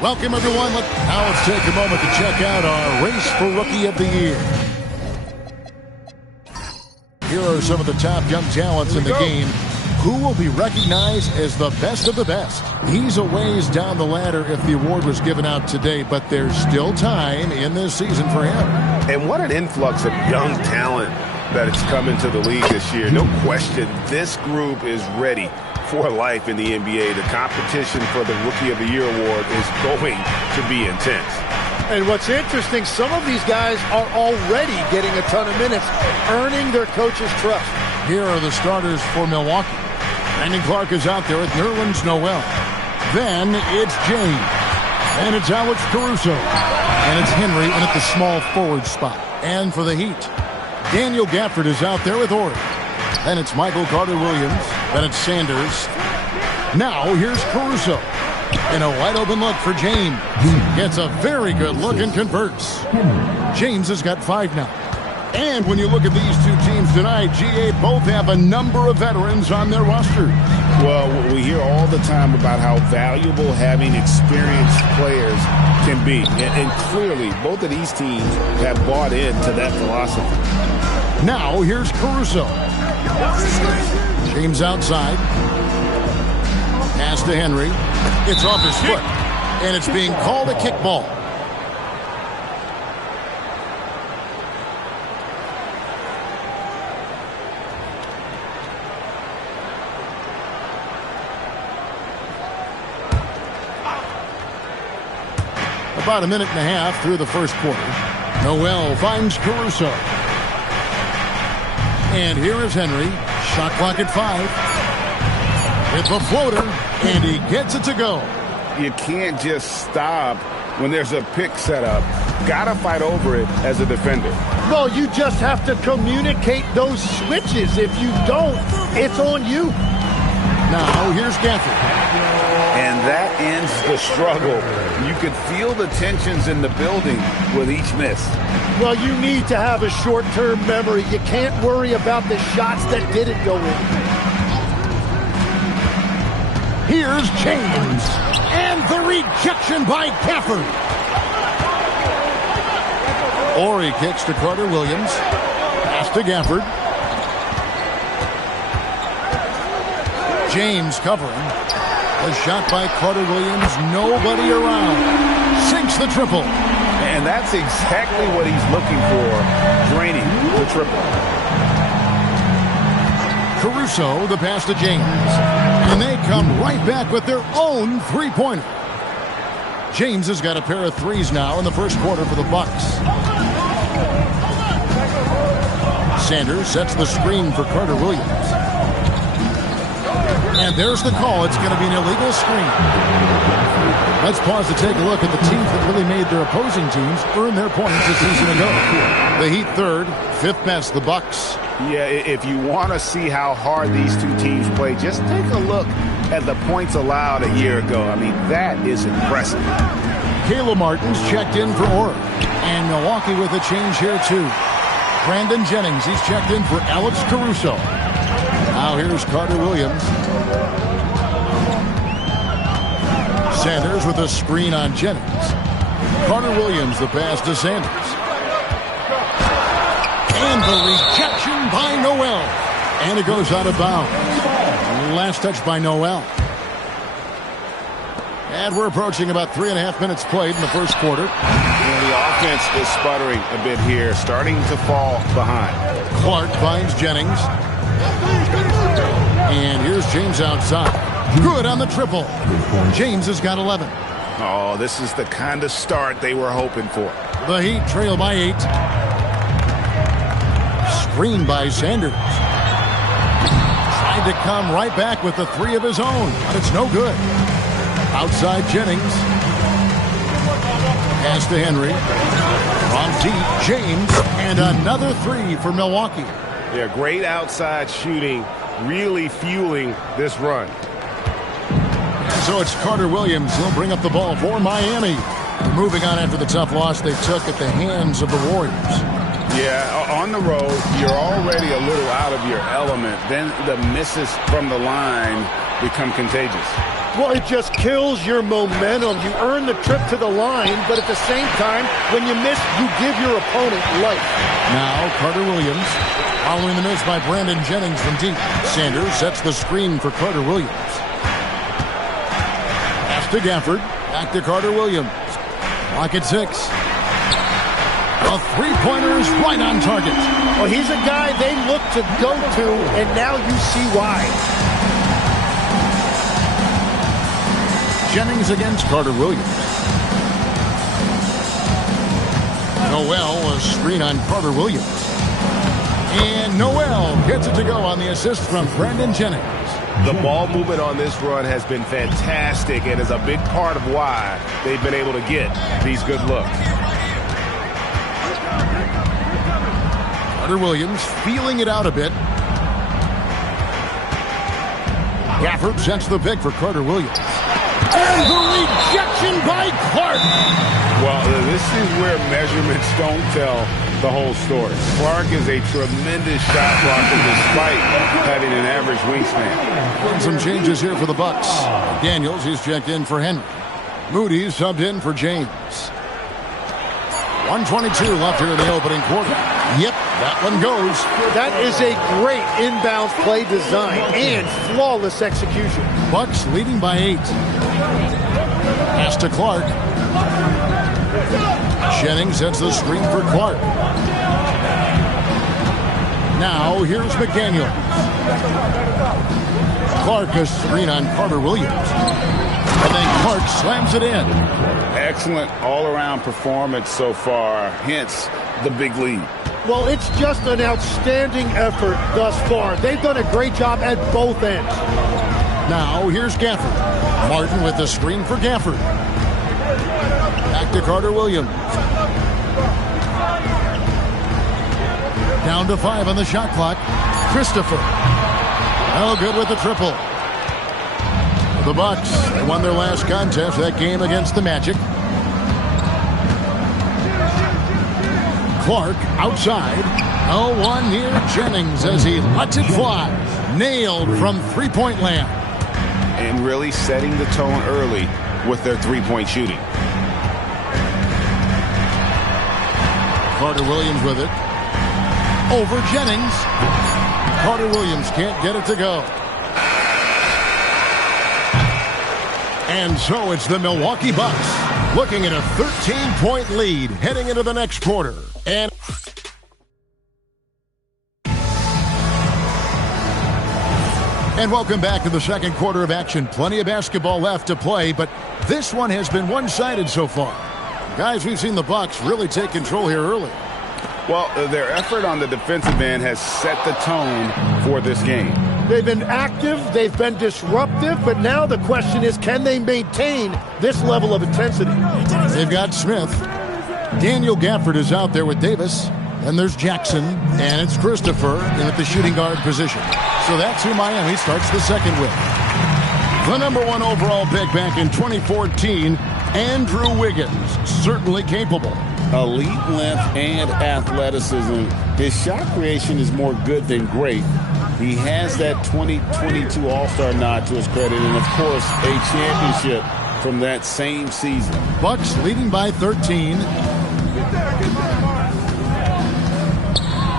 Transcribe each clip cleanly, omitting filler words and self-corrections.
Welcome, everyone. Now let's take a moment to check out our race for Rookie of the Year. Here are some of the top young talents in the game who will be recognized as the best of the best. He's a ways down the ladder if the award was given out today, but there's still time in this season for him. And what an influx of young talent that it's come into the league this year. No question, this group is ready for life in the NBA. The competition for the Rookie of the Year award is going to be intense. And what's interesting, some of these guys are already getting a ton of minutes, earning their coach's trust. Here are the starters for Milwaukee. Brandon Clark is out there with Nerlens Noel. Then it's James. And it's Alex Caruso. And it's Henry in at the small forward spot. And for the Heat, Daniel Gafford is out there with Ori. Then it's Michael Carter-Williams. Then it's Sanders. Now here's Caruso. And a wide open look for James. Gets a very good look and converts. James has got 5 now. And when you look at these two teams tonight, GA both have a number of veterans on their roster. Well, we hear all the time about how valuable having experienced players can be. And clearly, both of these teams have bought into that philosophy. Now, here's Caruso. James outside. Pass to Henry. It's off his foot. And it's being called a kickball. About a minute and a half through the first quarter. Noel finds Caruso. And here is Henry. Shot clock at 5. With the floater, and he gets it to go. You can't just stop when there's a pick set up. Gotta fight over it as a defender. Well, you just have to communicate those switches. If you don't, it's on you. Now, here's Gafford. And that ends the struggle. You could feel the tensions in the building with each miss. Well, you need to have a short-term memory. You can't worry about the shots that didn't go in. Here's James. And the rejection by Gafford. Ori kicks to Carter-Williams. Pass to Gafford. James covering. A shot by Carter-Williams. Nobody around. Sinks the triple. And that's exactly what he's looking for, draining the triple. Caruso, the pass to James. And they come right back with their own three-pointer. James has got a pair of threes now in the first quarter for the Bucks. Sanders sets the screen for Carter-Williams. And there's the call. It's going to be an illegal screen. Let's pause to take a look at the teams that really made their opposing teams earn their points a season ago. The Heat third, fifth best, the Bucks. Yeah, if you want to see how hard these two teams play, just take a look at the points allowed a year ago. I mean, that is impressive. Caleb Martin's checked in for Ori. And Milwaukee with a change here, too. Brandon Jennings, he's checked in for Alex Caruso. Now here's Carter-Williams. Sanders with a screen on Jennings. Carter-Williams, the pass to Sanders. And the rejection by Noel. And it goes out of bounds. Last touch by Noel. And we're approaching about 3.5 minutes played in the first quarter. The offense is sputtering a bit here, starting to fall behind. Clark finds Jennings. And here's James outside. Good on the triple. James has got 11. Oh, this is the kind of start they were hoping for. The Heat trail by 8. Screen by Sanders. Tried to come right back with the 3 of his own, but it's no good. Outside Jennings. Pass to Henry. From deep, James. And another 3 for Milwaukee. Yeah, great outside shooting, really fueling this run. So it's Carter-Williams. He'll bring up the ball for Miami. Moving on after the tough loss they took at the hands of the Warriors. Yeah, on the road, you're already a little out of your element. Then the misses from the line become contagious. Well, it just kills your momentum. You earn the trip to the line, but at the same time, when you miss, you give your opponent life. Now, Carter Williams, following the miss by Brandon Jennings from deep. Sanders sets the screen for Carter Williams. Pass to Gafford, back to Carter Williams. Clock at 6. A three-pointer is right on target. Well, he's a guy they look to go to, and now you see why. Jennings against Carter Williams. Noel, a screen on Carter Williams. And Noel gets it to go on the assist from Brandon Jennings. The ball movement on this run has been fantastic and is a big part of why they've been able to get these good looks. Carter Williams feeling it out a bit. Gafford sets the pick for Carter Williams. And the rejection by Clark. Well, this is where measurements don't tell the whole story. Clark is a tremendous shot blocker despite having an average wingspan. Some changes here for the Bucks. Daniels, he's checked in for Henry. Moody's subbed in for James. 1:22 left here in the opening quarter. Yep, that one goes. That is a great inbound play design and flawless execution. Bucks leading by 8. Pass to Clark. Jennings sets the screen for Clark. Now here's McDaniel. Clark a screen on Carter Williams. And then Clark slams it in. Excellent all-around performance so far, hence the big lead. Well, it's just an outstanding effort thus far. They've done a great job at both ends. Now here's Gafford. Martin with the screen for Gafford. Back to Carter Williams. Down to 5 on the shot clock. Christopher. Oh, good with the triple. The Bucks, they won their last contest, that game against the Magic. Clark outside. Oh, one near Jennings as he lets it fly. Nailed from three-point land. And really setting the tone early with their three-point shooting. Carter Williams with it. Over Jennings. Carter Williams can't get it to go. And so it's the Milwaukee Bucks looking at a 13-point lead heading into the next quarter. And welcome back to the second quarter of action. Plenty of basketball left to play, but this one has been one-sided so far. Guys, we've seen the Bucks really take control here early. Well, their effort on the defensive end has set the tone for this game. They've been active, they've been disruptive, but now the question is, can they maintain this level of intensity? They've got Smith. Daniel Gafford is out there with Davis. Then there's Jackson, and it's Christopher in at the shooting guard position. So that's who Miami starts the second with. The number 1 overall pick back in 2014, Andrew Wiggins, certainly capable. Elite length and athleticism. His shot creation is more good than great. He has that 2022 All-Star nod to his credit, and of course, a championship from that same season. Bucks leading by 13.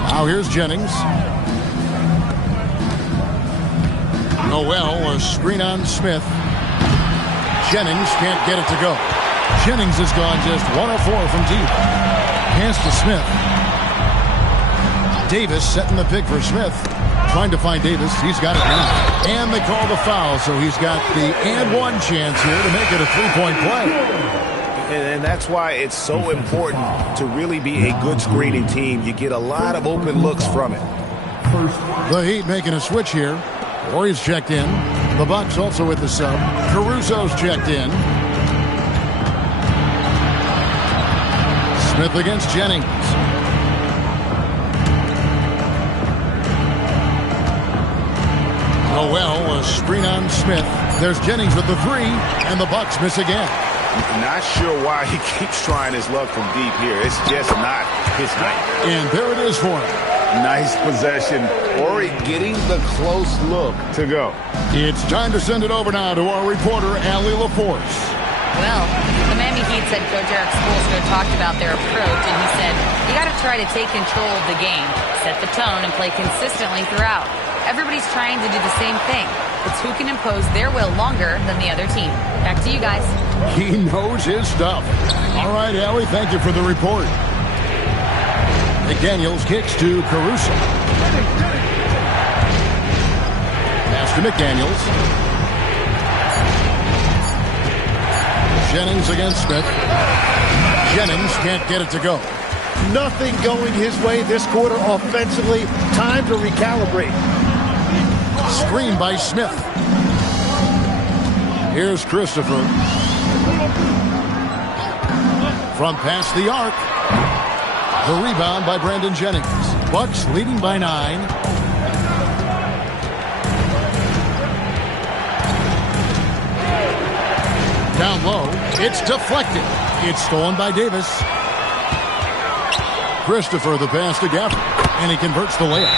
Now here's Jennings. Noel, a screen on Smith. Jennings can't get it to go. Jennings has gone just 1 of 4 from deep. Pass to Smith. Davis setting the pick for Smith. Trying to find Davis. He's got it now. And they call the foul, so he's got the and one chance here to make it a three-point play. And that's why it's so important to really be a good screening team. You get a lot of open looks from it. The Heat making a switch here. Warriors checked in. The Bucks also with the sub. Caruso's checked in. Smith against Jennings. Noel, a screen on Smith. There's Jennings with the 3, and the Bucks miss again. Not sure why he keeps trying his luck from deep here. It's just not his night. And there it is for him. Nice possession. Horry getting the close look to go. It's time to send it over now to our reporter, Allie LaForce. Well, the Miami Heat said Coach Eric Spoelstra talked about their approach, and he said, you got to try to take control of the game, set the tone, and play consistently throughout. Everybody's trying to do the same thing. It's who can impose their will longer than the other team. Back to you guys. He knows his stuff. All right, Allie, thank you for the report. McDaniels kicks to Caruso. Pass to McDaniels. Jennings against Smith. Jennings can't get it to go. Nothing going his way this quarter offensively. Time to recalibrate. Screen by Smith. Here's Christopher. From past the arc. The rebound by Brandon Jennings. Bucks leading by 9. Down low. It's deflected. It's stolen by Davis. Christopher, the pass to Gafford. And he converts the layup.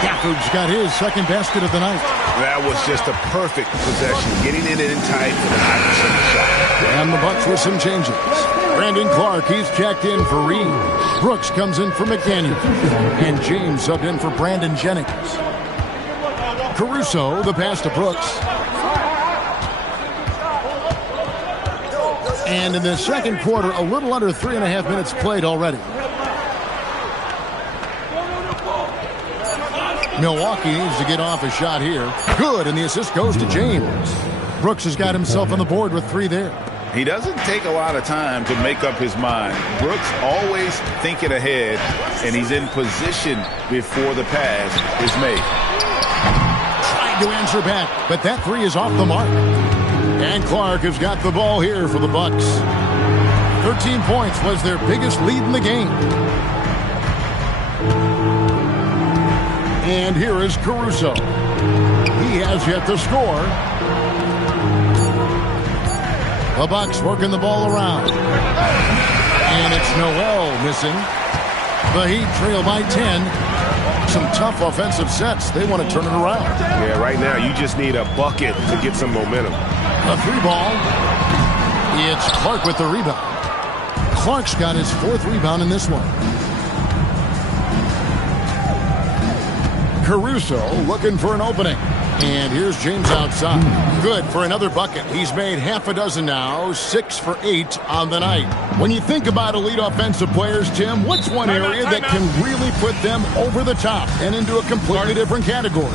Gafford's got his second basket of the night. That was just a perfect possession. Getting it in tight for the 9% shot. And the Bucks with some changes. Brandon Clark, he's checked in for Reed. Brooks comes in for McDaniel. And James subbed in for Brandon Jennings. Caruso, the pass to Brooks. And in the second quarter, a little under 3.5 minutes played already. Milwaukee needs to get off a shot here. Good, and the assist goes to James. Brooks has got himself on the board with 3 there. He doesn't take a lot of time to make up his mind. Brooks always thinking ahead, and he's in position before the pass is made. Tried to answer back, but that 3 is off the mark. And Clark has got the ball here for the Bucks. 13 points was their biggest lead in the game. And here is Caruso. He has yet to score. The Bucks working the ball around. And it's Noel missing. The Heat trail by 10. Some tough offensive sets. They want to turn it around. Yeah, right now you just need a bucket to get some momentum. A 3-ball. It's Clark with the rebound. Clark's got his 4th rebound in this one. Caruso looking for an opening. And here's James outside. Good for another bucket. He's made half a dozen now, 6 for 8 on the night. When you think about elite offensive players, Tim, what's one area that can really put them over the top and into a completely different category?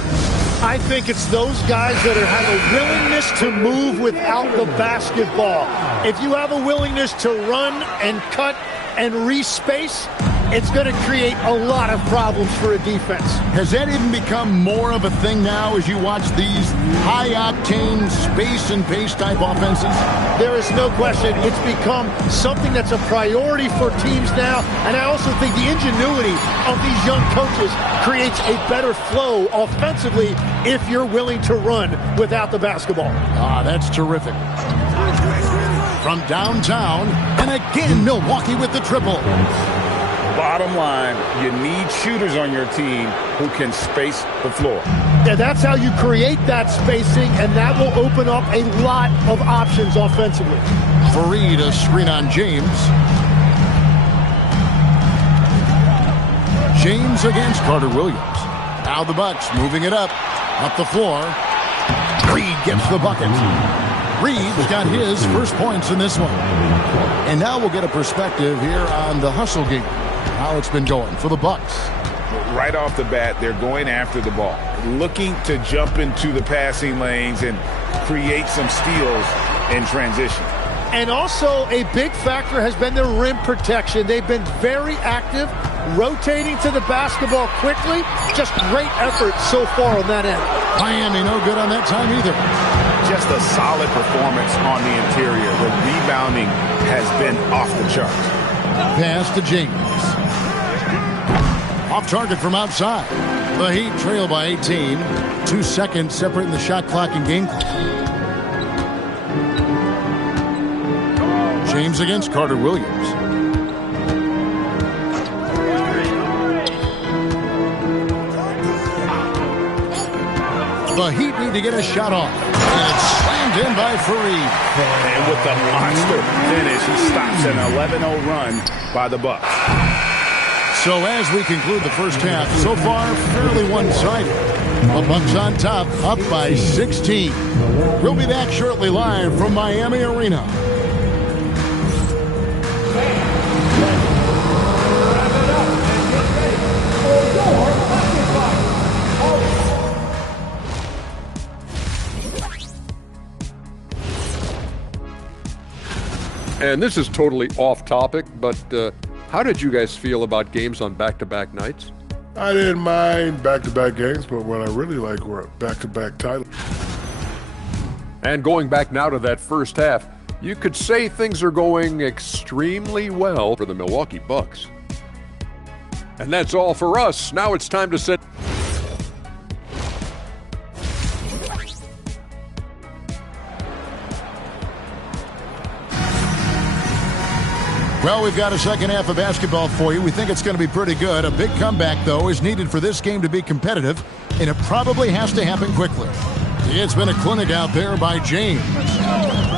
I think it's those guys that have a willingness to move without the basketball. If you have a willingness to run and cut and respace, it's going to create a lot of problems for a defense. Has that even become more of a thing now as you watch these high-octane space and pace type offenses? There is no question. It's become something that's a priority for teams now. And I also think the ingenuity of these young coaches creates a better flow offensively if you're willing to run without the basketball. That's terrific. From downtown, and again, Milwaukee with the triple. Bottom line, you need shooters on your team who can space the floor. Yeah, that's how you create that spacing, and that will open up a lot of options offensively. Fareed, a screen on James. James against Carter Williams. Now the Bucks moving it up the floor. Reed gets the bucket. Reed's got his first points in this one. And now we'll get a perspective here on the hustle game. How it's been going for the Bucks. Right off the bat, they're going after the ball, looking to jump into the passing lanes and create some steals in transition. And also a big factor has been their rim protection. They've been very active, rotating to the basketball quickly. Just great effort so far on that end. Miami no good on that time either. Just a solid performance on the interior. The rebounding has been off the charts. Pass to James. Off target from outside. The Heat trail by 18. 2 seconds separating the shot clock and game clock. James against Carter Williams. The Heat need to get a shot off. And it's slammed in by Fareed. And with the monster finish, he stops an 11-0 run by the Bucks. So as we conclude the first half, so far fairly one-sided. The Bucks on top, up by 16. We'll be back shortly live from Miami Arena. And this is totally off topic, but how did you guys feel about games on back-to-back nights? I didn't mind back-to-back games, but what I really like were back-to-back titles. And going back now to that first half, you could say things are going extremely well for the Milwaukee Bucks. And that's all for us. Now it's time to send... Well, we've got a second half of basketball for you. We think it's going to be pretty good. A big comeback, though, is needed for this game to be competitive, and it probably has to happen quickly. It's been a clinic out there by James.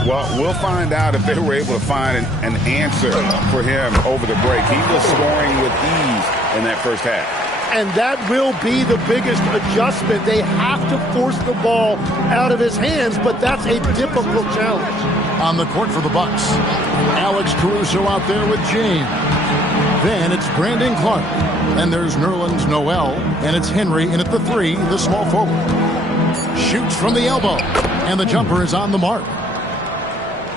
Well, we'll find out if they were able to find an answer for him over the break. He was scoring with ease in that first half. And that will be the biggest adjustment. They have to force the ball out of his hands, but that's a difficult challenge. On the court for the Bucks, Alex Caruso out there with James. Then it's Brandon Clark. And there's Nerlens Noel. And it's Henry in at the 3, the small forward. Shoots from the elbow. And the jumper is on the mark.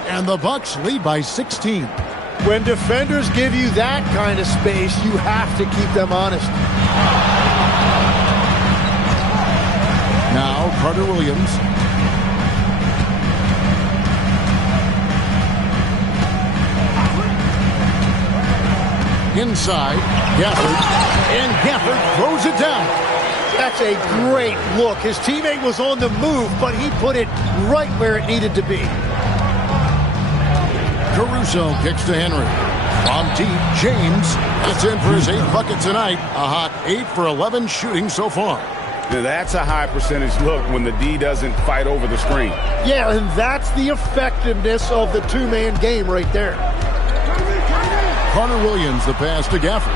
And the Bucks lead by 16. When defenders give you that kind of space, you have to keep them honest. Now Carter Williams. Inside, Gafford, and Gafford throws it down. That's a great look. His teammate was on the move, but he put it right where it needed to be. Caruso kicks to Henry. From deep, James gets in for his 8th bucket tonight. A hot 8 for 11 shooting so far. Now that's a high percentage look when the D doesn't fight over the screen. Yeah, and that's the effectiveness of the two-man game right there. Carter Williams, the pass to Gafford.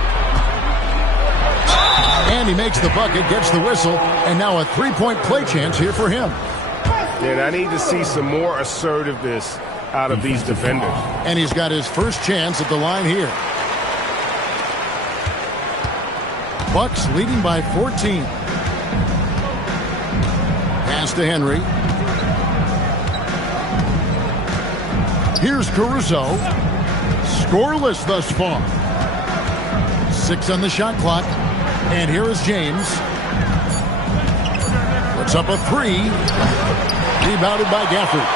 And he makes the bucket, gets the whistle, and now a three-point play chance here for him. And I need to see some more assertiveness out of these defenders. And he's got his first chance at the line here. Bucks leading by 14. Pass to Henry. Here's Caruso. Scoreless thus far. 6 on the shot clock. And here is James. Puts up a 3. Rebounded by Gafford.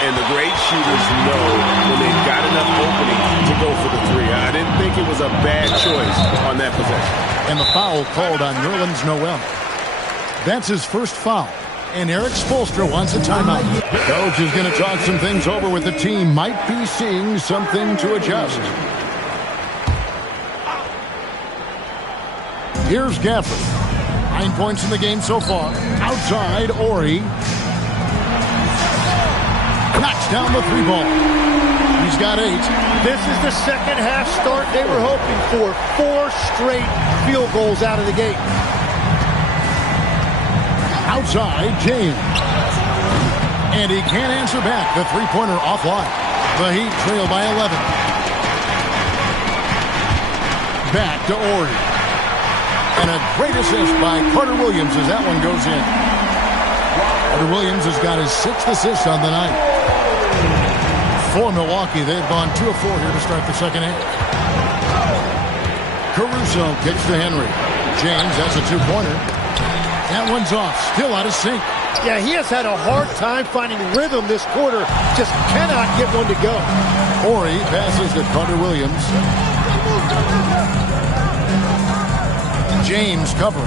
And the great shooters know when they've got enough opening to go for the 3. I didn't think it was a bad choice on that possession. And the foul called on Nerlens Noel. That's his first foul. And Eric Spoelstra wants a timeout. Coach is going to talk some things over with the team. Might be seeing something to adjust. Here's Gafford. 9 points in the game so far. Outside, Ori. Knocks down the 3 ball. He's got 8. This is the second half start they were hoping for. 4 straight field goals out of the gate. Outside, James. And he can't answer back. The three-pointer offline. The Heat trail by 11. Back to Ori. And a great assist by Carter Williams as that one goes in. Carter Williams has got his 6th assist on the night. For Milwaukee, they've gone 2 of 4 here to start the second half. Caruso kicks to Henry. James, that's a 2-pointer. That one's off, still out of sync. Yeah, he has had a hard time finding rhythm this quarter. Just cannot get one to go. Ori passes to Carter Williams. James covering.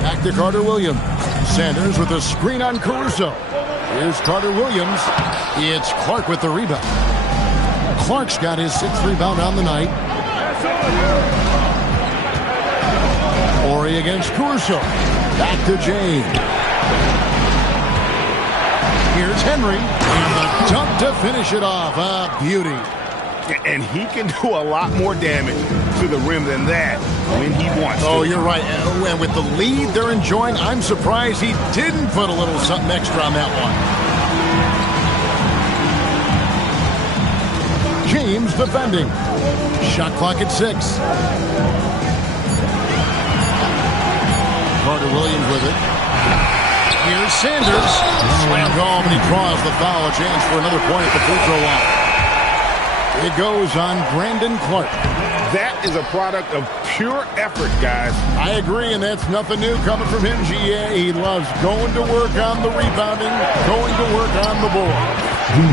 Back to Carter Williams. Sanders with a screen on Caruso. Here's Carter Williams. It's Clark with the rebound. Clark's got his 6th rebound on the night. Ori against Caruso. Back to James. Here's Henry. And the dunk to finish it off. A beauty. And he can do a lot more damage to the rim than that when he wants to. Oh, you're right. And with the lead they're enjoying, I'm surprised he didn't put a little something extra on that one. James defending. Shot clock at 6. Carter Williams with it. Here's Sanders. Slammed home, and he draws the foul. A chance for another point at the free throw line. It goes on Brandon Clark. That is a product of pure effort, guys. I agree, and that's nothing new coming from him, GA. He loves going to work on the rebounding, going to work on the board.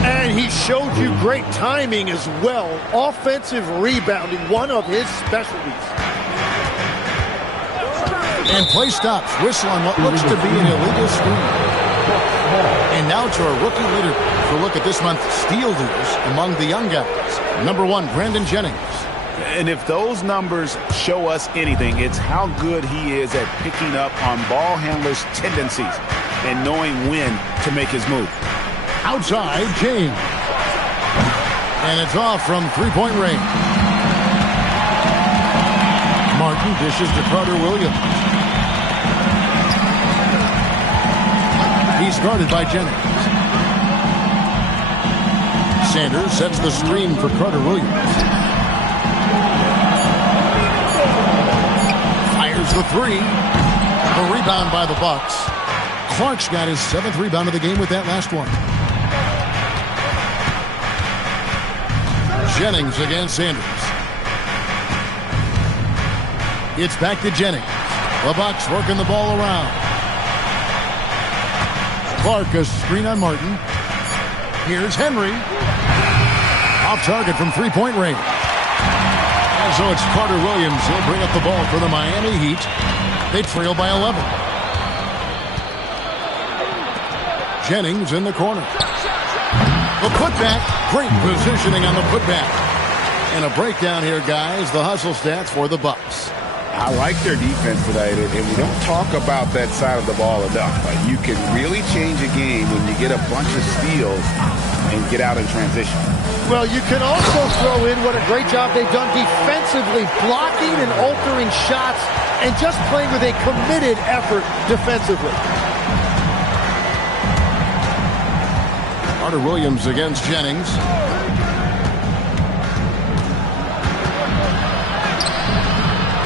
And he showed you great timing as well. Offensive rebounding, one of his specialties. And play stops. Whistle on what looks to be an illegal screen. And now to our rookie leader for a look at this month's steal leaders among the young guys. Number 1, Brandon Jennings. And if those numbers show us anything, it's how good he is at picking up on ball handlers' tendencies and knowing when to make his move. Outside, James. And it's off from three-point range. Martin dishes to Carter Williams. He's guarded by Jennings. Sanders sets the screen for Carter Williams. Fires the three. The rebound by the Bucks. Clark's got his 7th rebound of the game with that last one. Jennings against Sanders. It's back to Jennings. The Bucks working the ball around. Clark, a screen on Martin. Here's Henry. Off target from three-point range. And so it's Carter Williams. He'll bring up the ball for the Miami Heat. They trail by 11. Jennings in the corner. The putback. Great positioning on the putback. And a breakdown here, guys. The hustle stats for the Bucks. I like their defense tonight, and we don't talk about that side of the ball enough. Like, you can really change a game when you get a bunch of steals and get out in transition. Well, you can also throw in what a great job they've done defensively, blocking and altering shots and just playing with a committed effort defensively. Carter Williams against Jennings.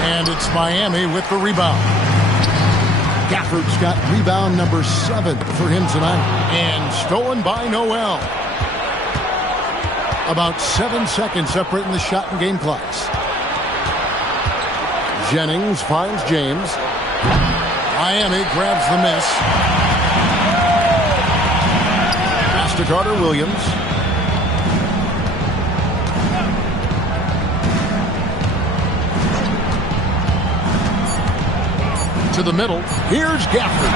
And it's Miami with the rebound. Gafford's got rebound number 7 for him tonight. And stolen by Noel. About 7 seconds separating the shot and game clocks. Jennings finds James. Miami grabs the miss. Pass to Carter Williams. To the middle. Here's Gafford.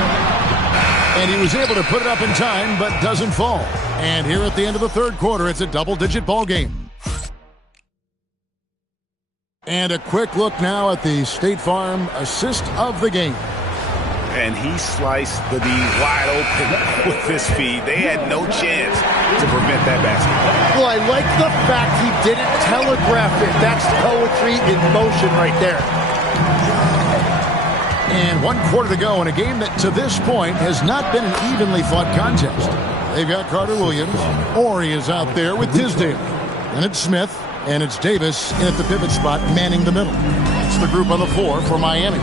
And he was able to put it up in time, but doesn't fall. And here at the end of the third quarter, it's a double-digit ball game. And a quick look now at the State Farm assist of the game. And he sliced the D wide open with his feet. They had no chance to prevent that basket. Well, I like the fact he didn't telegraph it. That's poetry in motion right there. And 1 quarter to go in a game that to this point has not been an evenly fought contest. They've got Carter Williams. Ori is out there with Tisdale. And it's Smith. And it's Davis in at the pivot spot manning the middle. It's the group on the floor for Miami.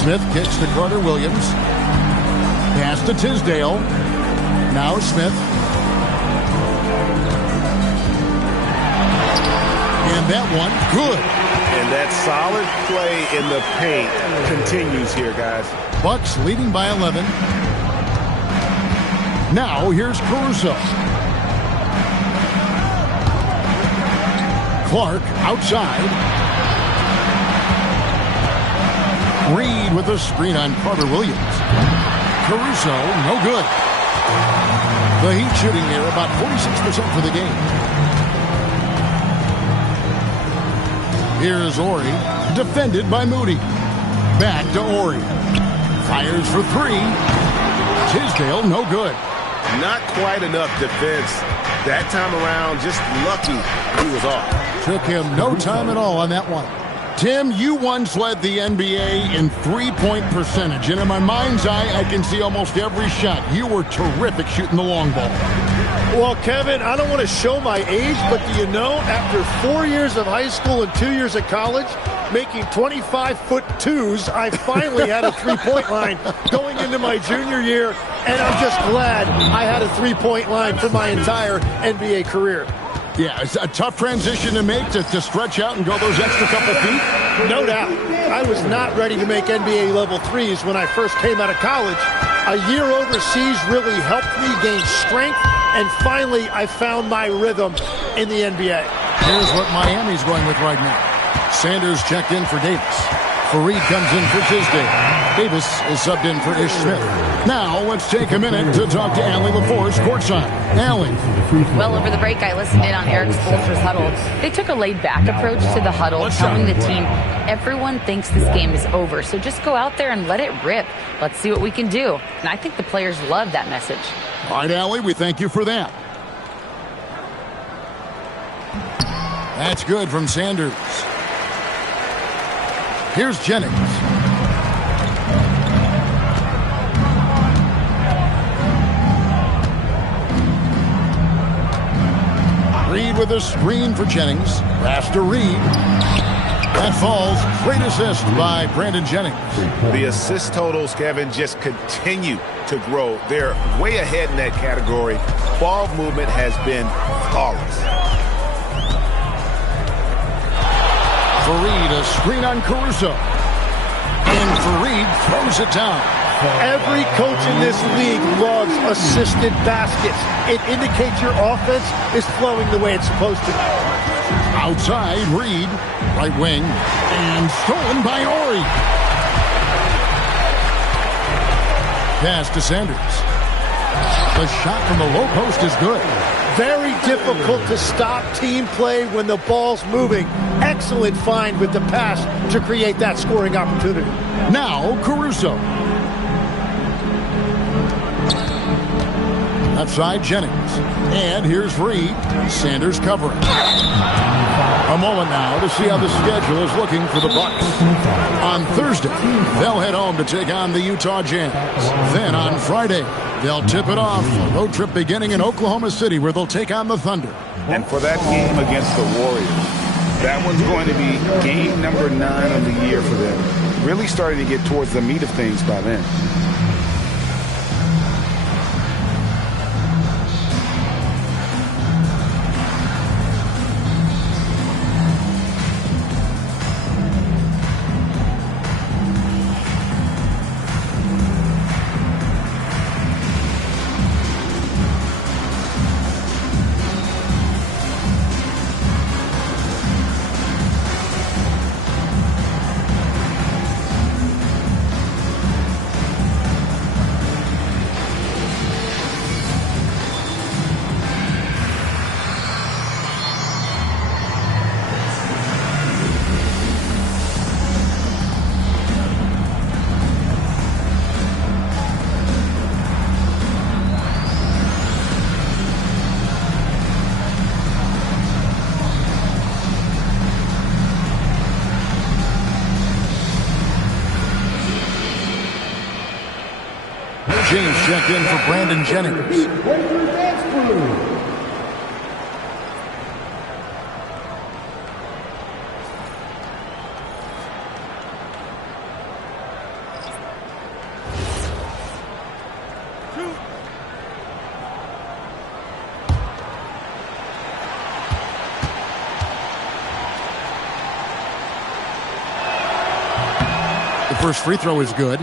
Smith kicks to Carter Williams. Pass to Tisdale. Now Smith. And that one, good. And that solid play in the paint continues here, guys. Bucks leading by 11. Now here's Caruso. Clark outside. Reed with a screen on Carter Williams. Caruso, no good. The Heat shooting here about 46% for the game. Here's Ori, defended by Moody. Back to Ori. Fires for three. Tisdale, no good. Not quite enough defense. That time around, just lucky he was off. Took him no time at all on that one. Tim, you once led the NBA in three-point percentage, and in my mind's eye, I can see almost every shot. You were terrific shooting the long ball. Well, Kevin, I don't want to show my age, but do you know, after 4 years of high school and 2 years of college, making 25-foot-2s, I finally had a three-point line going into my junior year, and I'm just glad I had a three-point line for my entire NBA career. Yeah, it's a tough transition to make to stretch out and go those extra couple feet. No doubt. I was not ready to make NBA level threes when I first came out of college. A year overseas really helped me gain strength, and finally I found my rhythm in the NBA. Here's what Miami's going with right now. Sanders checked in for Davis. Fareed comes in for Tisdale. Davis is subbed in for Ish Smith. Now let's take a minute to talk to Allie LaForce courtside. Allie. Well, over the break, I listened in on Eric Spoelstra's huddle. They took a laid-back approach to the huddle, telling the team, everyone thinks this game is over, so just go out there and let it rip. Let's see what we can do. And I think the players love that message. All right, Allie, we thank you for that. That's good from Sanders. Here's Jennings. Reed with a screen for Jennings. Pass to Reed. That falls. Great assist by Brandon Jennings. The assist totals, Kevin, just continue to grow. They're way ahead in that category. Ball movement has been flawless. Fareed, a screen on Caruso. And Fareed throws it down. Every coach in this league loves assisted baskets. It indicates your offense is flowing the way it's supposed to. Outside, Reed, right wing, and stolen by Ori. Pass to Sanders. The shot from the low post is good. Very difficult to stop team play when the ball's moving. Excellent find with the pass to create that scoring opportunity. Now, Caruso. Outside, Jennings. And here's Reed. Sanders covering. A moment now to see how the schedule is looking for the Bucks. On Thursday, they'll head home to take on the Utah Jazz. Then on Friday, they'll tip it off. A road trip beginning in Oklahoma City where they'll take on the Thunder. And for that game against the Warriors, that one's going to be game number 9 of the year for them. Really starting to get towards the meat of things by then. James checked in for Brandon Jennings. The first free throw is good.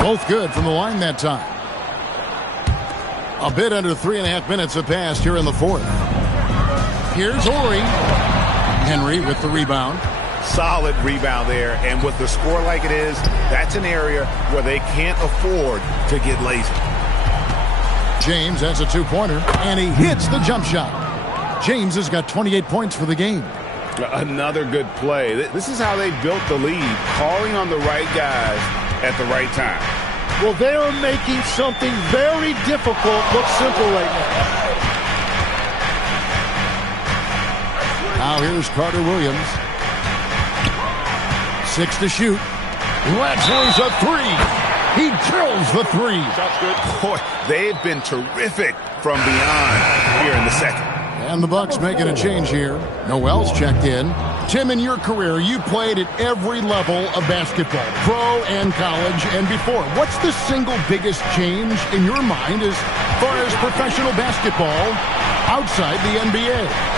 Both good from the line that time. A bit under 3.5 minutes have passed here in the fourth. Here's Ori. Henry with the rebound. Solid rebound there, and with the score like it is, that's an area where they can't afford to get lazy. James has a two-pointer, and he hits the jump shot. James has got 28 points for the game. Another good play. This is how they built the lead, calling on the right guys at the right time. Well, they are making something very difficult look simple right Now now. here's Carter Williams. 6 to shoot. Lets loose a three. He drills the three. That's good. Boy, they've been terrific from beyond here in the second. And the Bucks making a change here. Noel's checked in. Tim, in your career, you played at every level of basketball, pro and college and before. What's the single biggest change in your mind as far as professional basketball outside the NBA?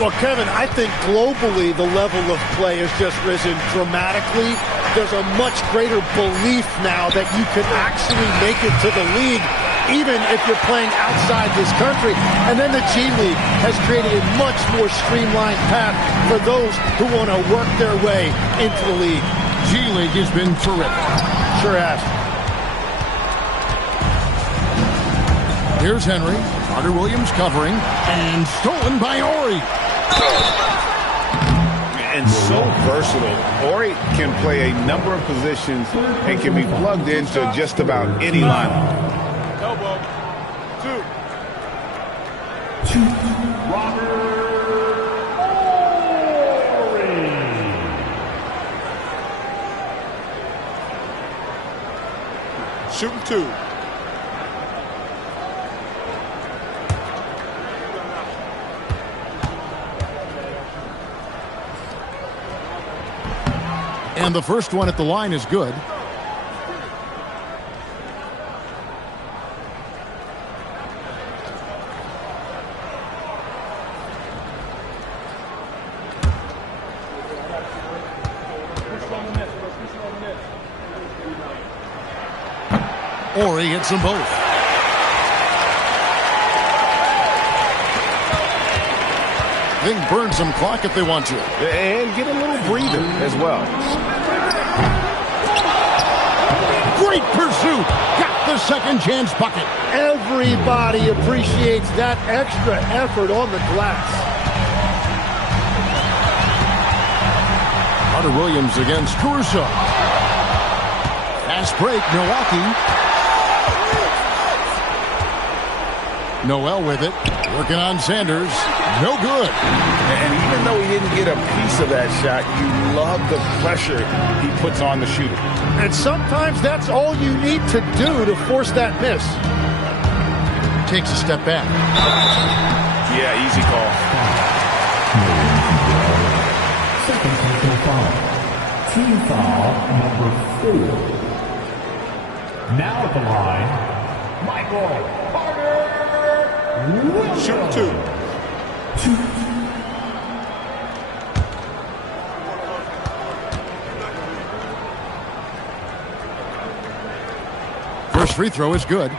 Well, Kevin, I think globally the level of play has just risen dramatically. There's a much greater belief now that you can actually make it to the league, even if you're playing outside this country. And then the G League has created a much more streamlined path for those who want to work their way into the league. G League has been terrific. Sure has. Here's Henry. Carter Williams covering. And stolen by Ori. And so versatile. Ori can play a number of positions and can be plugged into just about any lineup. Elbow. Two. Shooting two. And the first one at the line is good. Ori hits them both. They can burn some clock if they want to. And get a little breather as well. Great pursuit. Got the second chance bucket. Everybody appreciates that extra effort on the glass. Carter Williams against Caruso. Fast break, Milwaukee. Noel with it. Working on Sanders. No good. And even though he didn't get a piece of that shot, you love the pressure he puts on the shooter. And sometimes that's all you need to do to force that miss. Takes a step back. Yeah, easy call. Second personal foul. Team foul number 4. Now at the line, Michael Carter Williams. Shooting two. First free throw is good.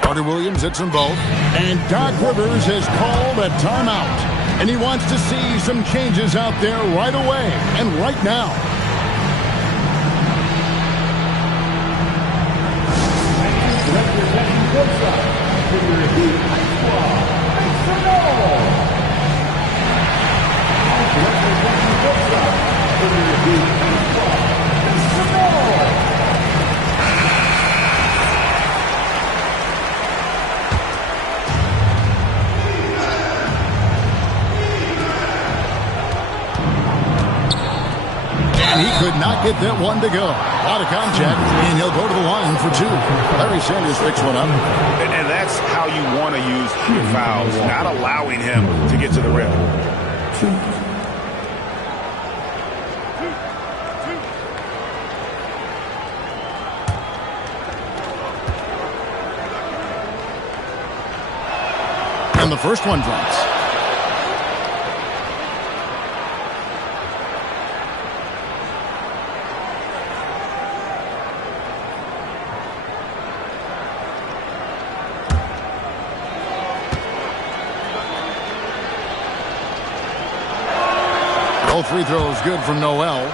Carter Williams hits them both. And Doc Rivers has called a timeout. And he wants to see some changes out there right away and right now. And he could not get that one to go. A lot of contact, and he'll go to the line for two. Larry Sanders picks one up. And that's how you want to use your fouls, not allowing him to get to the rim. And the first one drops. All free throws good from Noel.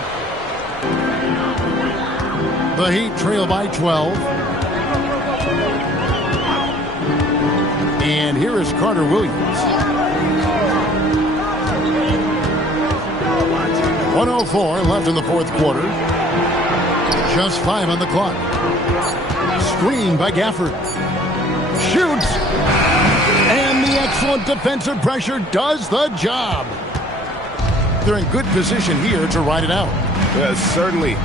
The Heat trail by 12. And here is Carter Williams. 1:04 left in the fourth quarter. Just 5 on the clock. Screen by Gafford. Shoots. And the excellent defensive pressure does the job. They're in good position here to ride it out. Certainly.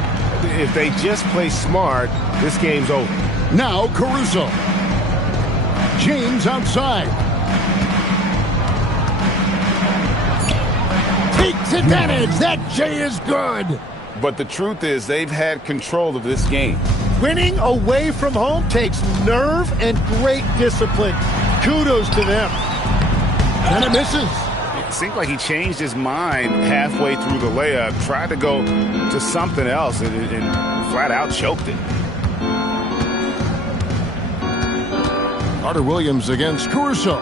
If they just play smart, this game's over. Now Caruso. James outside. Takes advantage. That J is good. But the truth is they've had control of this game. Winning away from home takes nerve and great discipline. Kudos to them. And it misses. It seemed like he changed his mind halfway through the layup, tried to go to something else, and flat out choked it. Carter Williams against Caruso.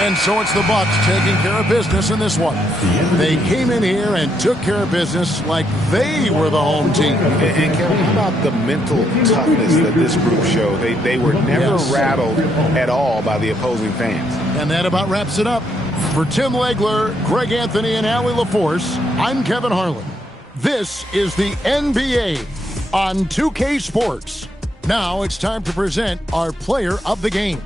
And so it's the Bucks taking care of business in this one. They came in here and took care of business like they were the home team. And Kevin, how about the mental toughness that this group showed? They were never rattled at all by the opposing fans. And that about wraps it up. For Tim Legler, Greg Anthony, and Allie LaForce, I'm Kevin Harlan. This is the NBA on 2K Sports. Now it's time to present our player of the game.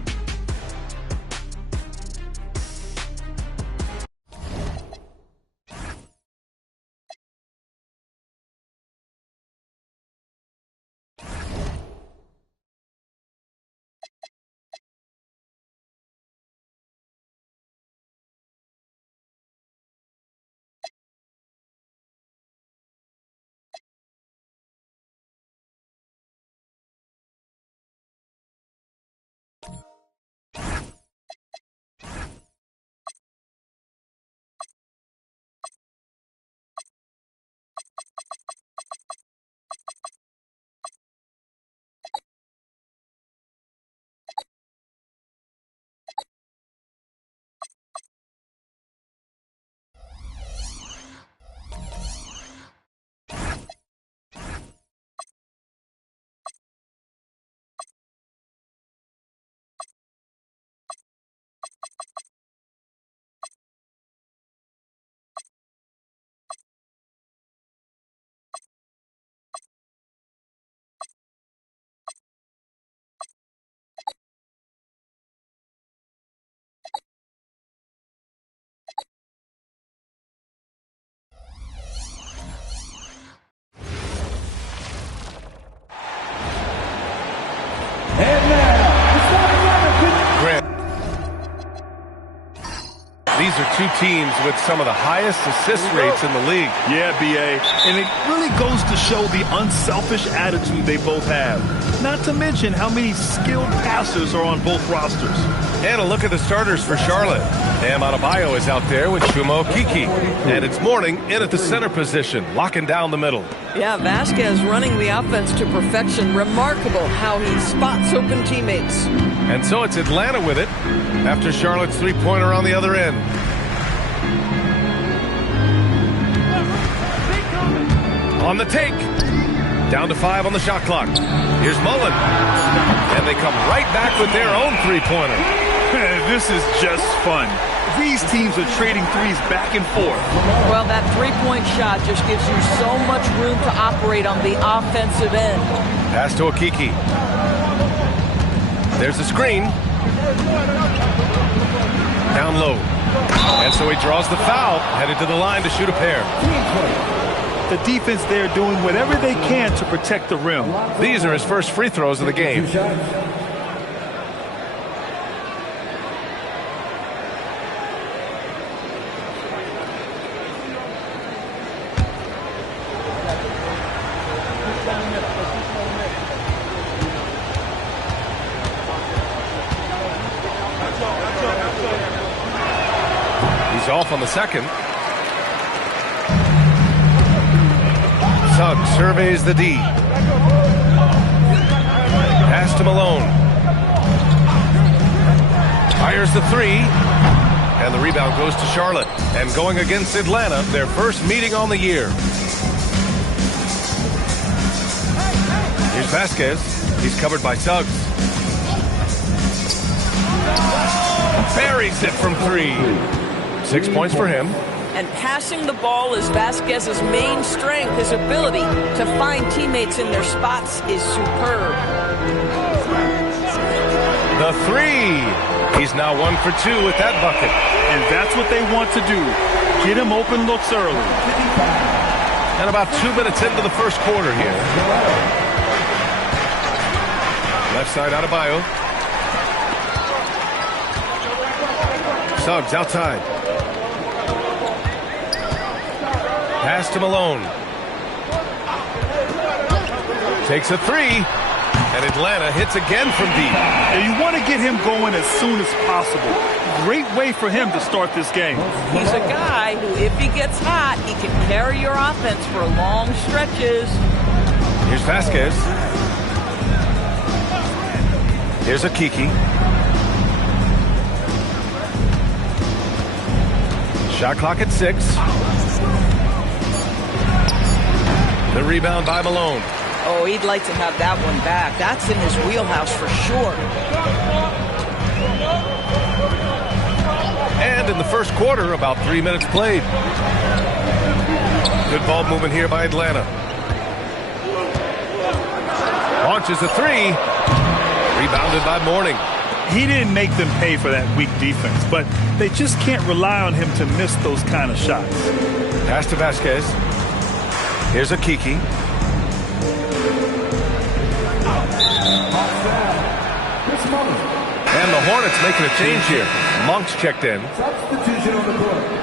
These are two teams with some of the highest assist rates in the league. Yeah, B.A. And it really goes to show the unselfish attitude they both have. Not to mention how many skilled passers are on both rosters. And a look at the starters for Charlotte. Bam Adebayo is out there with Chuma Okeke. And it's Mourning in at the center position, locking down the middle. Yeah, Vasquez running the offense to perfection. Remarkable how he spots open teammates. And so it's Atlanta with it after Charlotte's three-pointer on the other end. On the take. Down to 5 on the shot clock. Here's Mullen. And they come right back with their own three-pointer. This is just fun. These teams are trading threes back and forth. Well, that three-point shot just gives you so much room to operate on the offensive end. Pass to Okeke. There's a screen. Down low. And so he draws the foul, headed to the line to shoot a pair. The defense there doing whatever they can to protect the rim. These are his first free throws of the game. He's off on the second. Suggs surveys the D. Pass to Malone. Fires the three. And the rebound goes to Charlotte. And going against Atlanta, their first meeting on the year. Here's Vasquez. He's covered by Suggs. Buries it from three. 6 points for him. And passing the ball is Vasquez's main strength. His ability to find teammates in their spots is superb. The three. He's now 1 for 2 with that bucket. And that's what they want to do. Get him open looks early. And about 2 minutes into the first quarter here. Left side Adebayo. Suggs outside. Pass to Malone. Takes a three. And Atlanta hits again from deep. And you want to get him going as soon as possible. Great way for him to start this game. He's a guy who, if he gets hot, he can carry your offense for long stretches. Here's Vasquez. Here's Akiki. Shot clock at 6. The rebound by Malone. Oh, he'd like to have that one back. That's in his wheelhouse for sure. And in the first quarter, about 3 minutes played. Good ball movement here by Atlanta. Launches a three. Rebounded by Mourning. He didn't make them pay for that weak defense, but they just can't rely on him to miss those kind of shots. Pass to Vasquez. Here's Akiki. And the Hornets making a change here. Monk's checked in. Substitution on the court.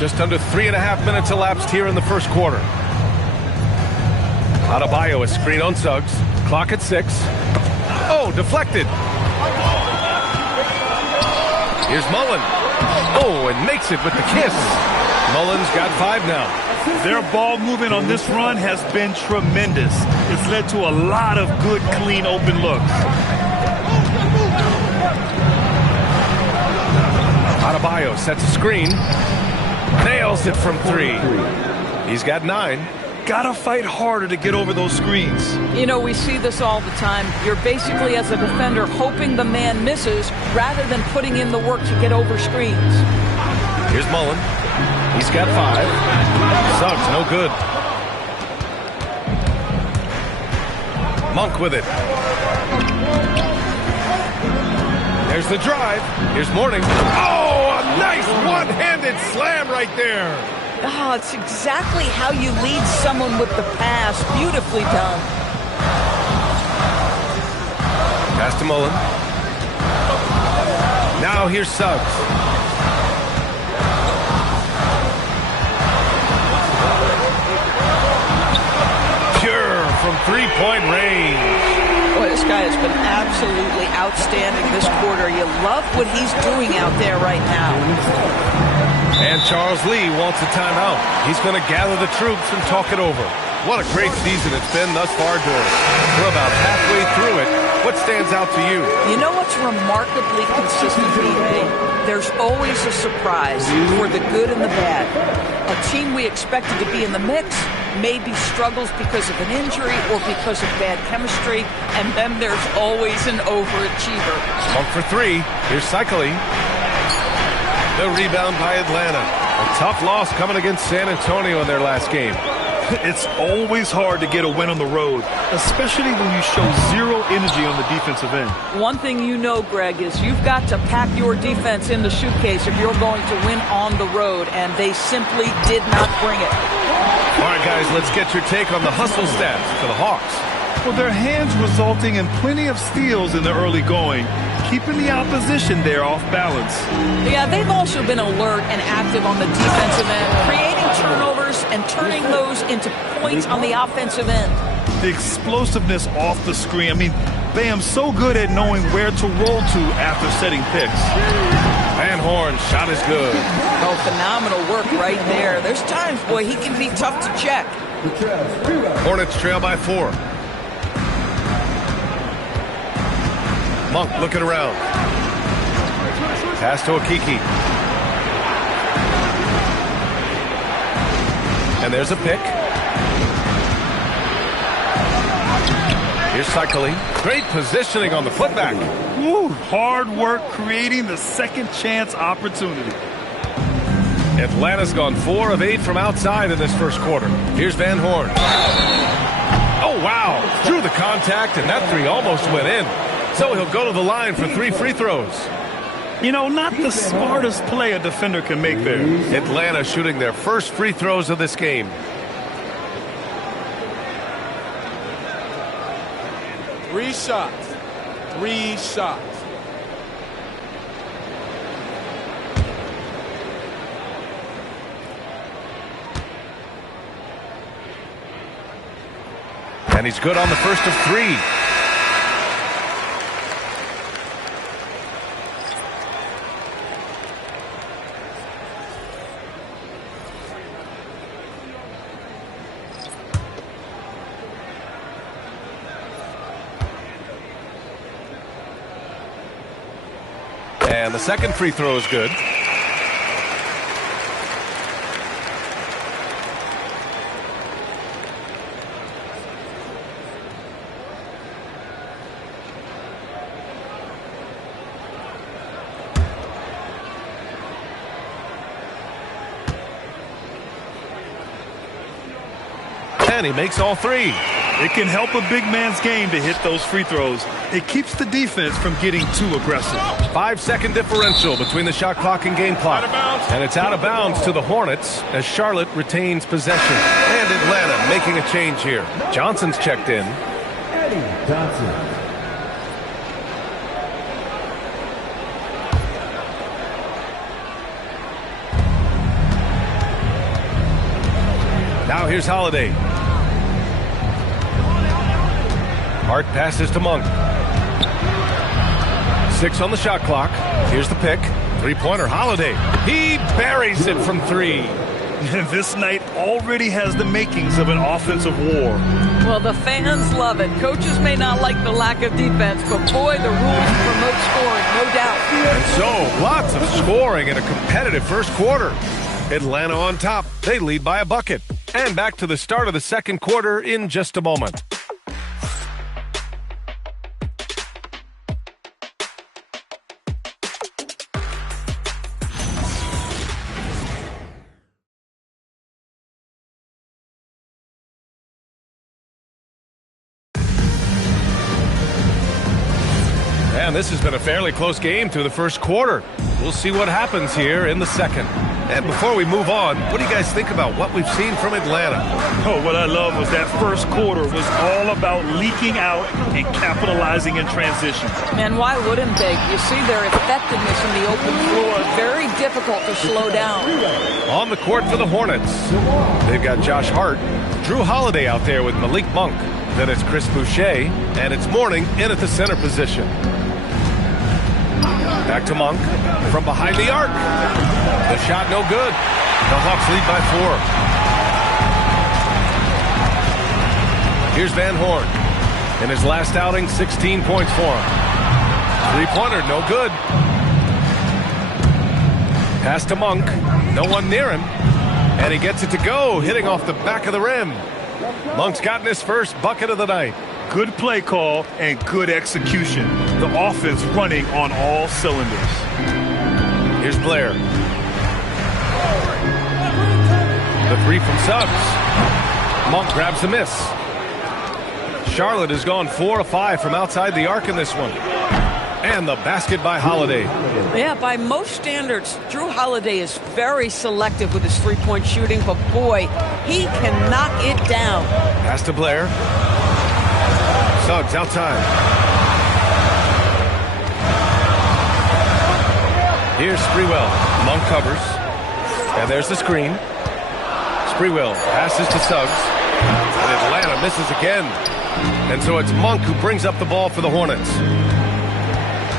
Just under 3.5 minutes elapsed here in the first quarter. Adebayo, a screen on Suggs. Clock at 6. Oh, deflected. Here's Mullen. Oh, and makes it with the kiss. Mullen's got 5 now. Their ball movement on this run has been tremendous. It's led to a lot of good, clean, open looks. Adebayo sets a screen. Nails it from 3. He's got 9. Gotta fight harder to get over those screens. You know, we see this all the time. You're basically, as a defender, hoping the man misses rather than putting in the work to get over screens. Here's Mullen. He's got 5. Suggs, no good. Monk with it. There's the drive. Here's Mourning. Oh, a nice one-handed slam right there. Oh, it's exactly how you lead someone with the pass. Beautifully done. Pass to Mullen. Now here's Suggs. Pure from three-point range. Boy, this guy has been absolutely outstanding this quarter. You love what he's doing out there right now. And Charles Lee wants a timeout. He's going to gather the troops and talk it over. What a great season it's been thus far, Doris. We're about halfway through it. What stands out to you? You know what's remarkably consistent, BJ? There's always a surprise for the good and the bad. A team we expected to be in the mix maybe struggles because of an injury or because of bad chemistry, and then there's always an overachiever. Monk for 3. Here's Cycling. The rebound by Atlanta. A tough loss coming against San Antonio in their last game. It's always hard to get a win on the road, especially when you show zero energy on the defensive end. One thing you know, Greg, is you've got to pack your defense in the suitcase if you're going to win on the road, and they simply did not bring it. All right, guys, let's get your take on the hustle stats for the Hawks. Well, their hands resulting in plenty of steals in the early going, keeping the opposition there off balance. Yeah, they've also been alert and active on the defensive end, creating turnovers and turning those into points on the offensive end. The explosiveness off the screen. I mean, Bam's so good at knowing where to roll to after setting picks. Van Horn's shot is good. Oh, phenomenal work right there. There's times, boy, he can be tough to check. Hornets trail by 4. Monk looking around. Pass to Okiki. And there's a pick. Here's Cycling. Great positioning on the putback. Woo, hard work creating the second chance opportunity. Atlanta's gone 4 of 8 from outside in this first quarter. Here's Van Horn. Oh, wow. Drew the contact, and that 3 almost went in. So he'll go to the line for 3 free throws. You know, not the smartest play a defender can make there. Atlanta shooting their first free throws of this game. Three shots. And he's good on the first of 3. And the second free throw is good. And he makes all 3. It can help a big man's game to hit those free throws. It keeps the defense from getting too aggressive. 5-second differential between the shot clock and game clock. And it's out of bounds to the Hornets as Charlotte retains possession. And Atlanta making a change here. Johnson's checked in. Eddie Johnson. Now here's Holiday. Hart passes to Monk. 6 on the shot clock. Here's the pick. Three-pointer Holiday. He buries it from 3. This night already has the makings of an offensive war. Well, the fans love it. Coaches may not like the lack of defense, but boy, the rules promote scoring, no doubt. And so, lots of scoring in a competitive first quarter. Atlanta on top. They lead by a bucket. And back to the start of the second quarter in just a moment. And this has been a fairly close game through the first quarter. We'll see what happens here in the second. And before we move on, what do you guys think about what we've seen from Atlanta? Oh, what I love was that first quarter was all about leaking out and capitalizing in transition. Man, why wouldn't they? You see their effectiveness in the open floor. Very difficult to slow down. On the court for the Hornets, they've got Josh Hart, Drew Holiday out there with Malik Monk. Then it's Chris Boucher, and it's Mourning in at the center position. Back to Monk from behind the arc. The shot no good. The Hawks lead by 4. Here's Van Horn. In his last outing, 16 points for him. Three-pointer, no good. Pass to Monk. No one near him. And he gets it to go, hitting off the back of the rim. Monk's gotten his first bucket of the night. Good play call and good execution. The offense running on all cylinders. Here's Blair. The 3 from Suggs. Monk grabs the miss. Charlotte has gone 4 of 5 from outside the arc in this one. And the basket by Holiday. Yeah, by most standards, Drew Holiday is very selective with his three-point shooting, but boy, he can knock it down. Pass to Blair. Suggs outside. Here's Sprewell. Monk covers. And there's the screen. Sprewell passes to Suggs. And Atlanta misses again. And so it's Monk who brings up the ball for the Hornets.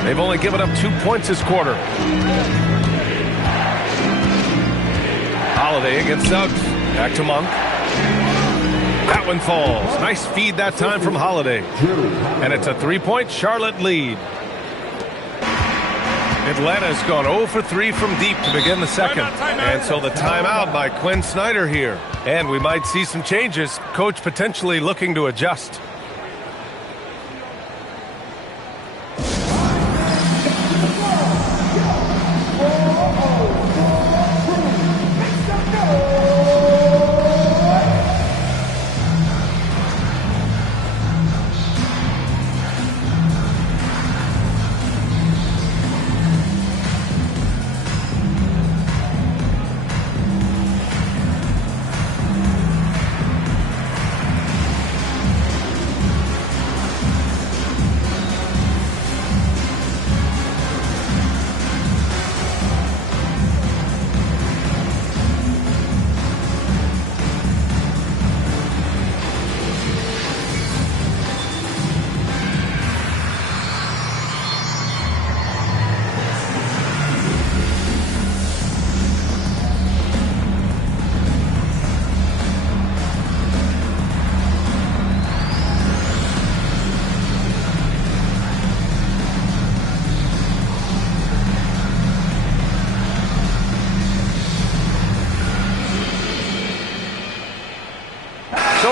They've only given up 2 points this quarter. Holiday against Suggs. Back to Monk. That one falls. Nice feed that time from Holiday. And it's a 3-point Charlotte lead. Atlanta's gone 0 for 3 from deep to begin the second. And so the timeout by Quinn Snyder here. And we might see some changes. Coach potentially looking to adjust.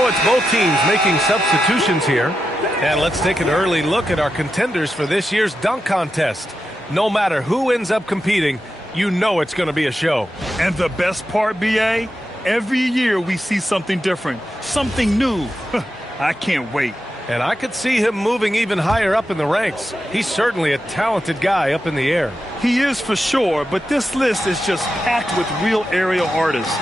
It's both teams making substitutions here. And let's take an early look at our contenders for this year's dunk contest. No matter who ends up competing, you know it's going to be a show. And the best part, BA, every year we see something different, something new. I can't wait. And I could see him moving even higher up in the ranks. He's certainly a talented guy up in the air. He is for sure, but this list is just packed with real aerial artists.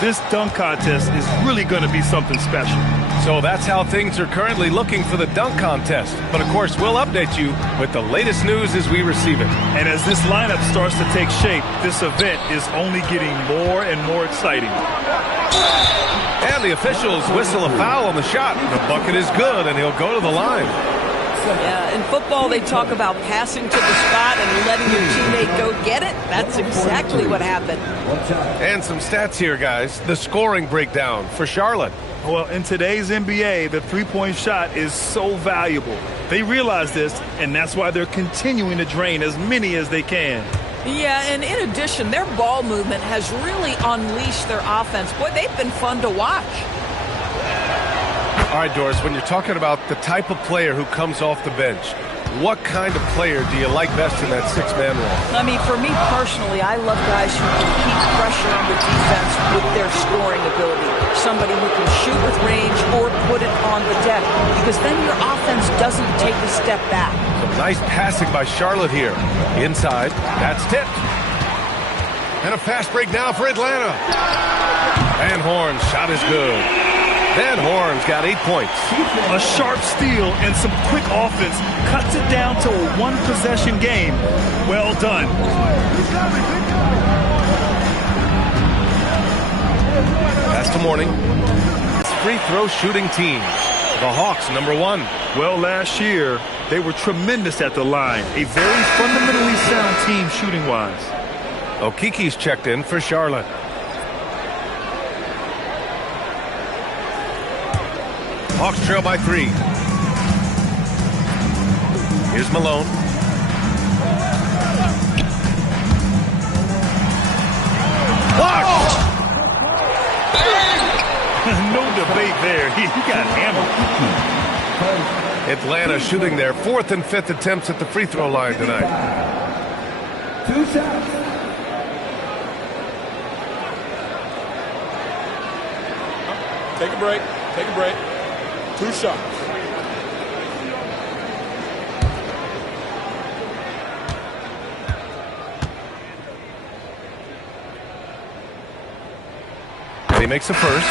This dunk contest is really going to be something special. So that's how things are currently looking for the dunk contest. But of course, we'll update you with the latest news as we receive it. And as this lineup starts to take shape, this event is only getting more and more exciting. And the officials whistle a foul on the shot. The bucket is good, and he'll go to the line. Yeah, in football, they talk about passing to the spot and letting your teammate go get it. That's exactly what happened. And some stats here, guys. The scoring breakdown for Charlotte. Well, in today's NBA, the three-point shot is so valuable. They realize this, and that's why they're continuing to drain as many as they can. Yeah, and in addition, their ball movement has really unleashed their offense. Boy, they've been fun to watch. All right, Doris, when you're talking about the type of player who comes off the bench, what kind of player do you like best in that six-man role? I mean, for me personally, I love guys who can keep pressure on the defense with their scoring ability. Somebody who can shoot with range or put it on the deck, because then your offense doesn't take a step back. Some nice passing by Charlotte here. Inside, that's tipped. And a fast break now for Atlanta. Van Horn's shot is good. Van Horn's got 8 points. A sharp steal and some quick offense cuts it down to a one-possession game. Well done. That's the morning. Free throw shooting team. The Hawks, number 1. Well, last year, they were tremendous at the line. A very fundamentally sound team shooting-wise. Okiki's checked in for Charlotte. Hawks trail by 3. Here's Malone. Blocked! No debate there. He got hammered. Atlanta shooting their 4th and 5th attempts at the free throw line tonight. 2 shots. Take a break. Take a break. 2 shots. And he makes the first.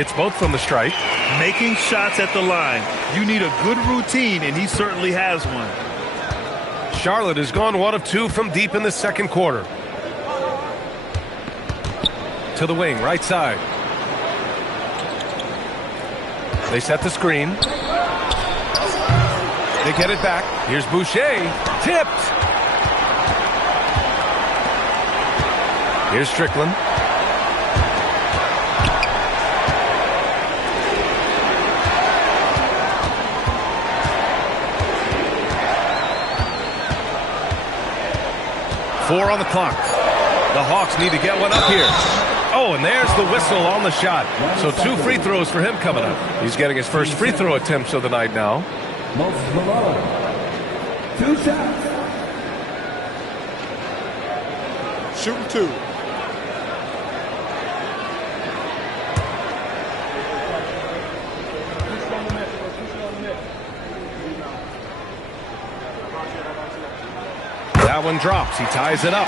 It's both from the strike. Making shots at the line. You need a good routine, and he certainly has one. Charlotte has gone 1 of 2 from deep in the second quarter. To the wing, right side. They set the screen. They get it back. Here's Boucher. Tipped. Here's Strickland. Four on the clock. The Hawks need to get one up here. Oh, and there's the whistle on the shot. So 2 free throws for him coming up. He's getting his first free throw attempts of the night now. 2 shots. Shooting 2. That one drops. He ties it up.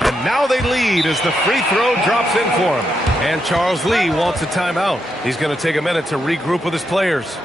And now they lead as the free throw drops in for him. And Charles Lee wants a timeout. He's going to take a minute to regroup with his players.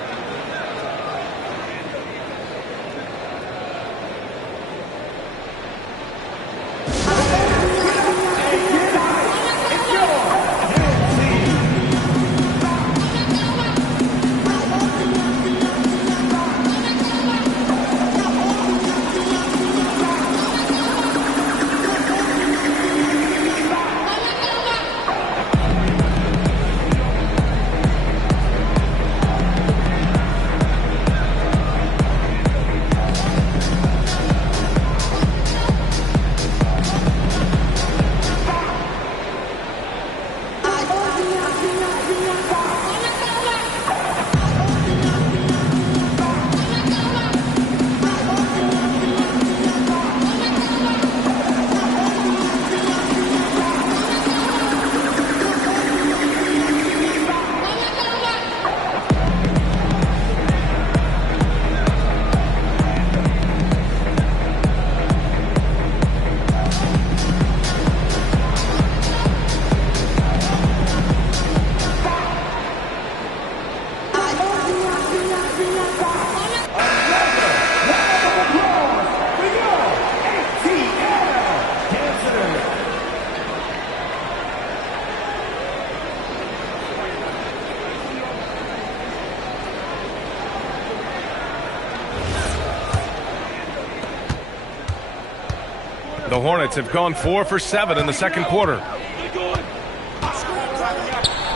The Hornets have gone 4 for 7 in the second quarter.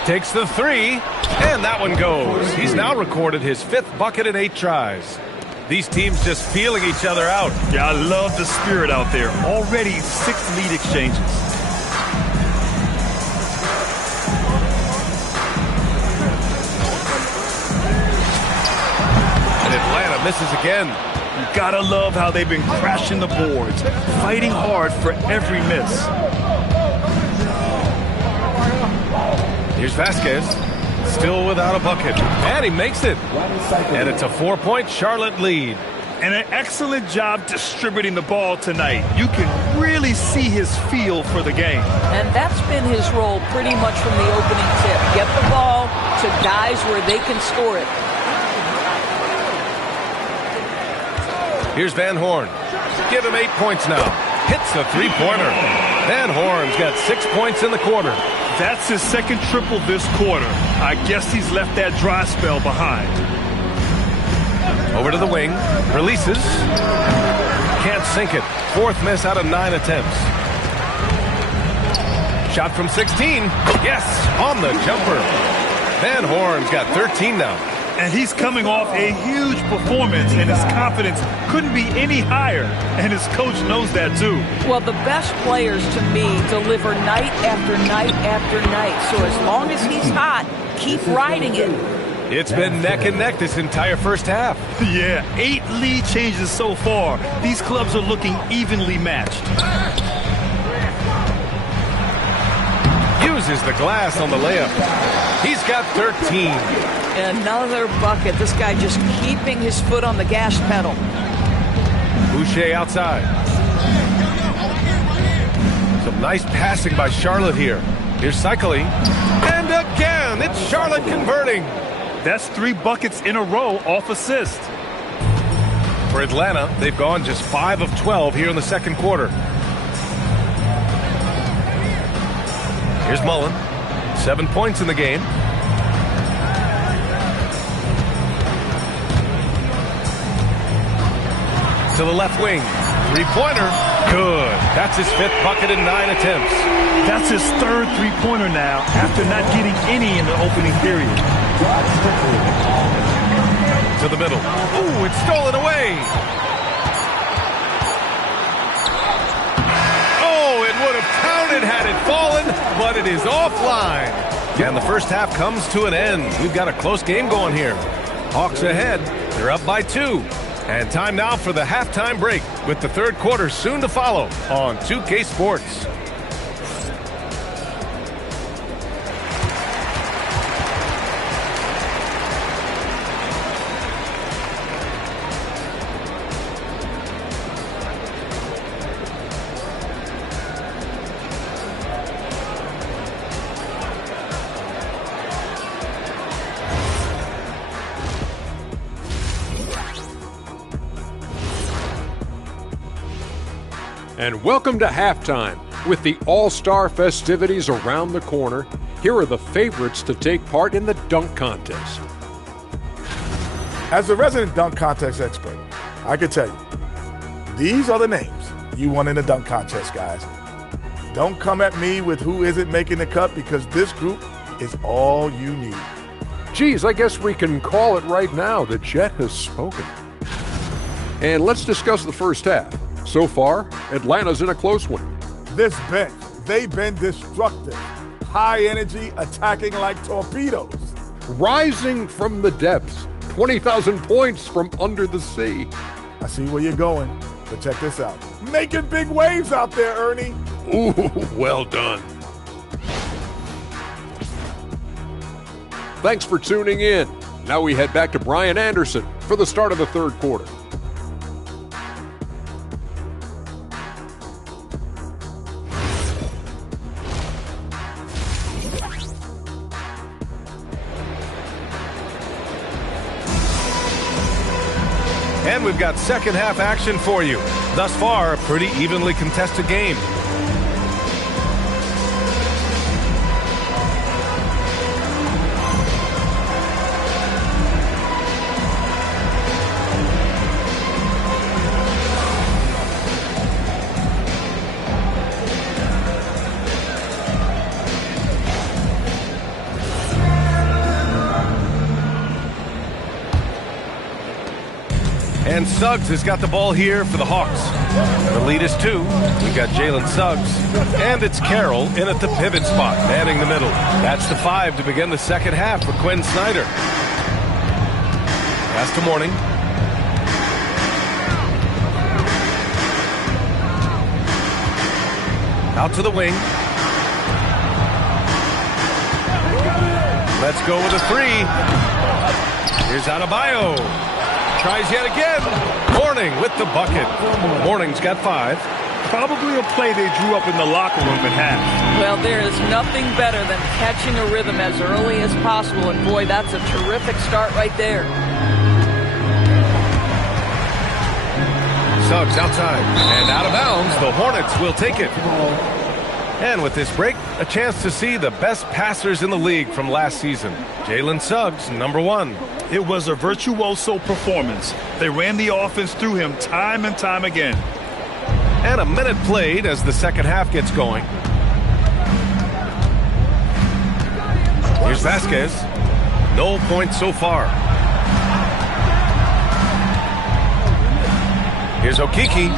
Takes the 3, and that one goes. He's now recorded his 5th bucket in 8 tries. These teams just feeling each other out. Yeah, I love the spirit out there. Already 6 lead exchanges. And Atlanta misses again. You gotta love how they've been crashing the boards, fighting hard for every miss. Here's Vasquez, still without a bucket, and he makes it. And it's a 4-point Charlotte lead. And an excellent job distributing the ball tonight. You can really see his feel for the game. And that's been his role pretty much from the opening tip. Get the ball to guys where they can score it. Here's Van Horn. Give him 8 points now. Hits a 3-pointer. Van Horn's got 6 points in the quarter. That's his second triple this quarter. I guess he's left that dry spell behind. Over to the wing. Releases. Can't sink it. 4th miss out of 9 attempts. Shot from 16. Yes, on the jumper. Van Horn's got 13 now. And he's coming off a huge performance, and his confidence couldn't be any higher. And his coach knows that, too. Well, the best players, to me, deliver night after night after night. So as long as he's hot, keep riding it. It's been neck and neck this entire first half. Yeah, 8 lead changes so far. These clubs are looking evenly matched. Uses the glass on the layup. He's got 13. Another bucket. This guy just keeping his foot on the gas pedal. Boucher outside. Some nice passing by Charlotte here. Here's Cycling. And again, it's Charlotte converting. That's 3 buckets in a row off assist. For Atlanta, they've gone just 5 of 12 here in the second quarter. Here's Mullen. 7 points in the game. To the left wing. 3-pointer. Good. That's his 5th bucket in 9 attempts. That's his 3rd 3-pointer now after not getting any in the opening period. To the middle. Ooh, it's stolen away. Oh, it would have counted had it fallen, but it is offline. And the first half comes to an end. We've got a close game going here. Hawks ahead. They're up by 2. And time now for the halftime break with the third quarter soon to follow on 2K Sports. And welcome to halftime. With the All-Star festivities around the corner, here are the favorites to take part in the dunk contest. As a resident dunk contest expert, I can tell you, these are the names you want in the dunk contest, guys. Don't come at me with who isn't making the cut, because this group is all you need. Geez, I guess we can call it right now. The Jet has spoken. And let's discuss the first half. So far, Atlanta's in a close one. This bench, they've been destructive. High energy, attacking like torpedoes. Rising from the depths, 20,000 points from under the sea. I see where you're going, but check this out. Making big waves out there, Ernie. Ooh, well done. Thanks for tuning in. Now we head back to Brian Anderson for the start of the third quarter. And we've got second half action for you. Thus far, a pretty evenly contested game. And Suggs has got the ball here for the Hawks. The lead is 2. We've got Jalen Suggs. And it's Carroll in at the pivot spot, manning the middle. That's the 5 to begin the second half for Quinn Snyder. Pass to Mourning. Out to the wing. Let's go with a 3. Here's Adebayo. Tries yet again. Mourning with the bucket. Mourning's got 5. Probably a play they drew up in the locker room at half. Well, there is nothing better than catching a rhythm as early as possible, and boy, that's a terrific start right there. Suggs outside and out of bounds. The Hornets will take it. And with this break, a chance to see the best passers in the league from last season. Jalen Suggs, number 1. It was a virtuoso performance. They ran the offense through him time and time again. And a minute played as the second half gets going. Here's Vasquez. No points so far. Here's Okeke.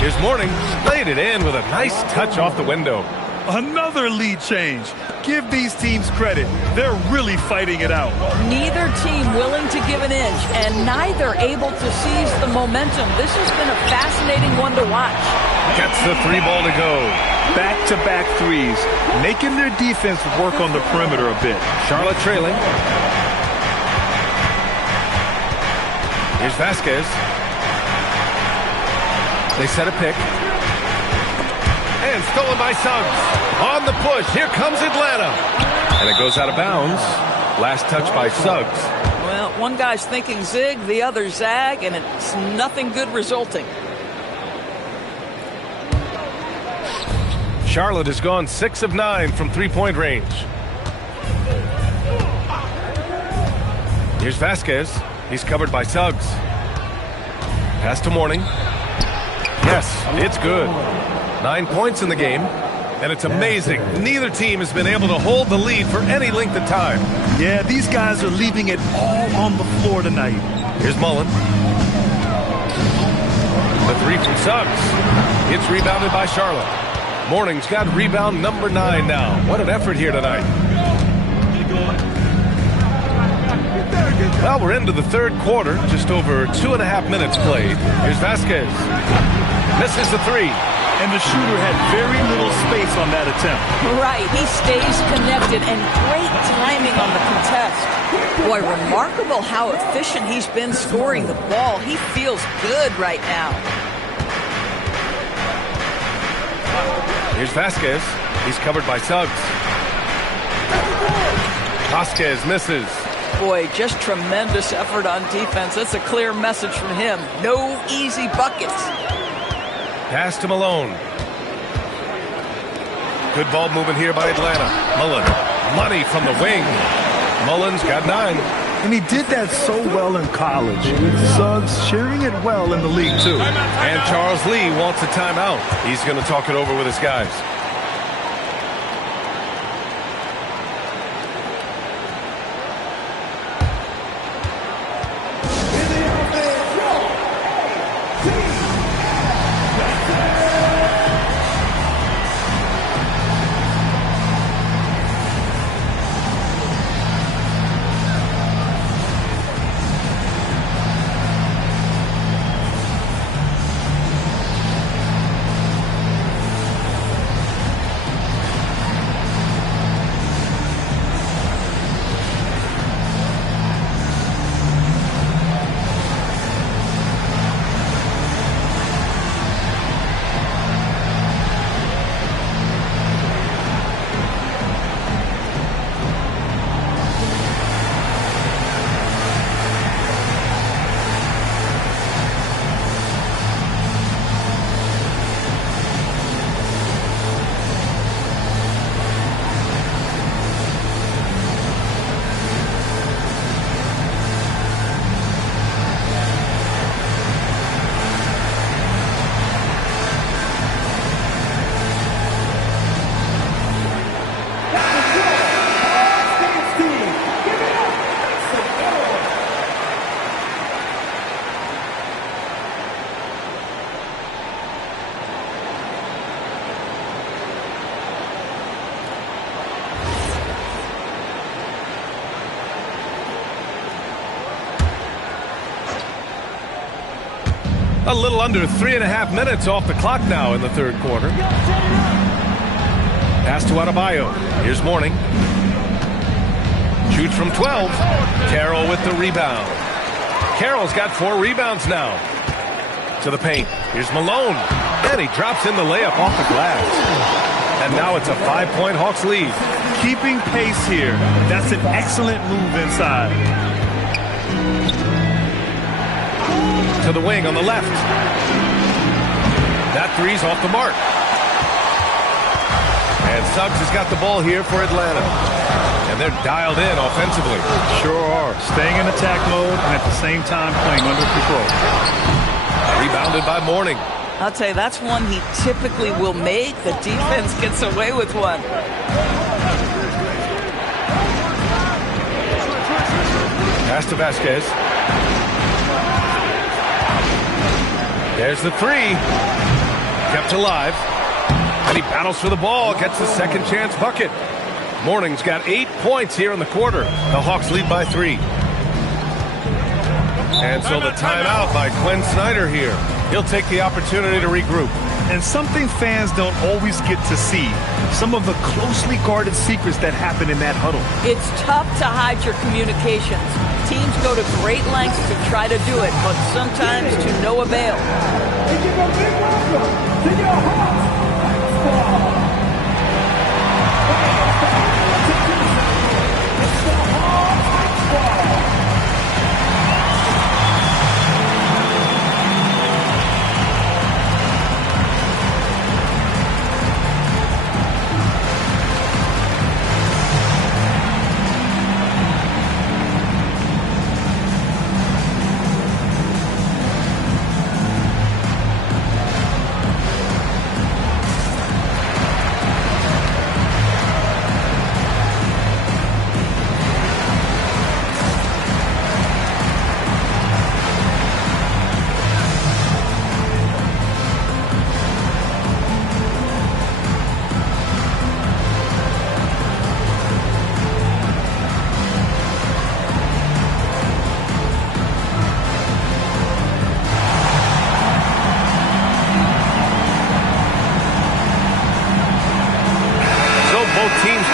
Here's Mourning. Laid it in with a nice touch off the window. Another lead change. Give these teams credit. They're really fighting it out. Neither team willing to give an inch, and neither able to seize the momentum. This has been a fascinating one to watch. Gets the 3 ball to go. Back-to-back threes, making their defense work on the perimeter a bit. Charlotte trailing. Here's Vasquez. They set a pick. And stolen by Suggs. On the push. Here comes Atlanta. And it goes out of bounds. Last touch by Suggs. Well, one guy's thinking zig, the other zag, and it's nothing good resulting. Charlotte has gone 6 of 9 from 3-point range. Here's Vasquez. He's covered by Suggs. Pass to Mourning. Yes, it's good. 9 points in the game, and it's amazing. Neither team has been able to hold the lead for any length of time. Yeah, these guys are leaving it all on the floor tonight. Here's Mullen. The 3 from Suggs. It's rebounded by Charlotte. Mourning's got rebound number 9 now. What an effort here tonight. Well, we're into the third quarter. Just over 2.5 minutes played. Here's Vasquez. Misses the 3. And the shooter had very little space on that attempt. Right, he stays connected, and great timing on the contest. Boy, remarkable how efficient he's been scoring the ball. He feels good right now. Here's Vasquez. He's covered by Suggs. Vasquez misses. Boy, just tremendous effort on defense. That's a clear message from him. No easy buckets. Pass to Malone. Good ball movement here by Atlanta. Mullen. Money from the wing. Mullen's got 9. And he did that so well in college. Suggs sharing it well in the league, too. And Charles Lee wants a timeout. He's going to talk it over with his guys. A little under 3.5 minutes off the clock now in the third quarter. Pass to Adebayo. Here's Mourning. Shoots from 12. Carroll with the rebound. Carroll's got 4 rebounds now. To the paint. Here's Malone. And he drops in the layup off the glass. And now it's a 5-point Hawks lead. Keeping pace here. That's an excellent move inside. To the wing on the left. That 3's off the mark. And Suggs has got the ball here for Atlanta. And they're dialed in offensively. Sure are. Staying in attack mode and at the same time playing under control. Rebounded by Mourning. I'll tell you, that's one he typically will make. The defense gets away with one. Pass to Vasquez. There's the 3. Kept alive. And he battles for the ball, gets the second chance bucket. Morning's got 8 points here in the quarter. The Hawks lead by 3. And so the timeout by Quinn Snyder here. He'll take the opportunity to regroup. And something fans don't always get to see, some of the closely guarded secrets that happen in that huddle. It's tough to hide your communications. Teams go to great lengths to try to do it, but sometimes to no avail.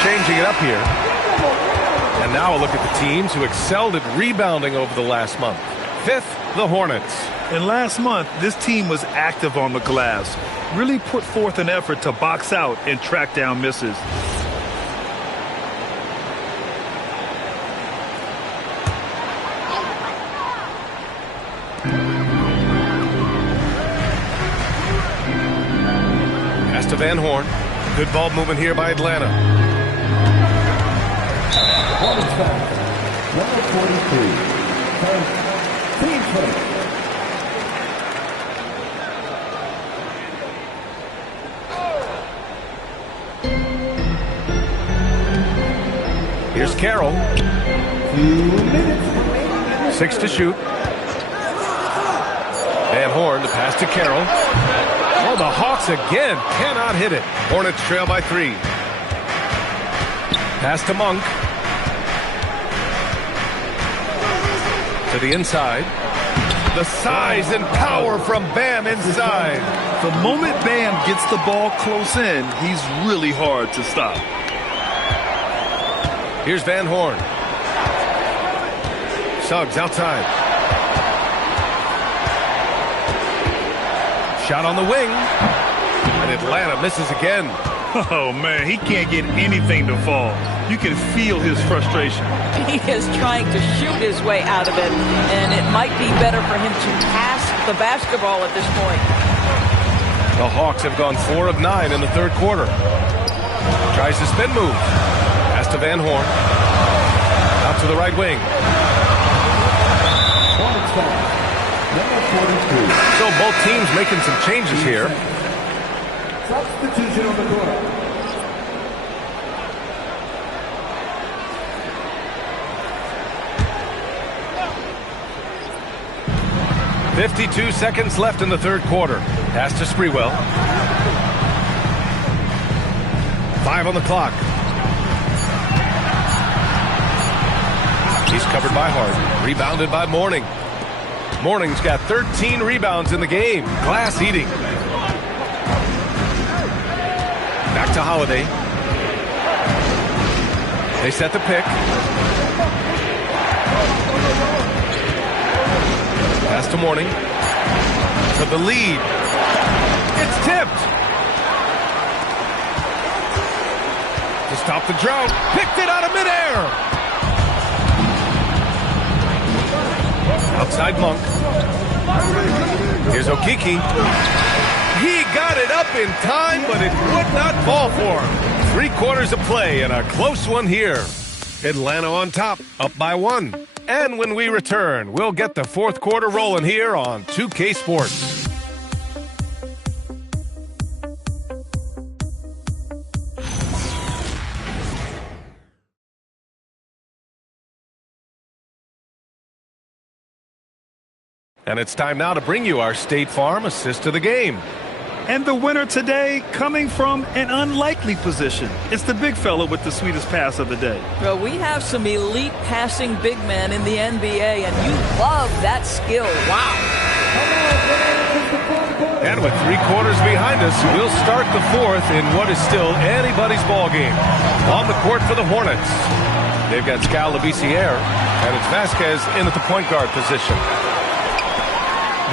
Changing it up here. And now a look at the teams who excelled at rebounding over the last month. 5th, the Hornets. And last month, this team was active on the glass. Really put forth an effort to box out and track down misses. Pass to Van Horn. Good ball movement here by Atlanta. Here's Carroll. 6 to shoot. Van Horn, the pass to Carroll. Oh, the Hawks again cannot hit it. Hornets trail by 3. Pass to Monk. To the inside. The size and power from Bam inside. The moment Bam gets the ball close in, he's really hard to stop. Here's Van Horn. Suggs outside. Shot on the wing. And Atlanta misses again. Oh, man, he can't get anything to fall. You can feel his frustration. He is trying to shoot his way out of it, and it might be better for him to pass the basketball at this point. The Hawks have gone 4 of 9 in the third quarter. Tries to spin move. Pass to Van Horn. Out to the right wing. So both teams making some changes here. Substitution on the court. 52 seconds left in the third quarter. Pass to Sprewell. 5 on the clock. He's covered by Hart. Rebounded by Morning. Morning's got 13 rebounds in the game. Glass eating. Back to Holiday. They set the pick. Pass to Morning. To the lead. It's tipped. To stop the drought. Picked it out of midair. Outside Monk. Here's Okiki. He got it up in time, but it would not fall for him. 3 quarters of play and a close one here. Atlanta on top, up by 1. And when we return, we'll get the fourth quarter rolling here on 2K Sports. And it's time now to bring you our State Farm assist of the game. And the winner today coming from an unlikely position. It's the big fella with the sweetest pass of the day. Well, we have some elite passing big men in the NBA, and you love that skill. Wow. And with 3 quarters behind us, we'll start the fourth in what is still anybody's ball game. On the court for the Hornets, they've got Jskr, and it's Vasquez in at the point guard position.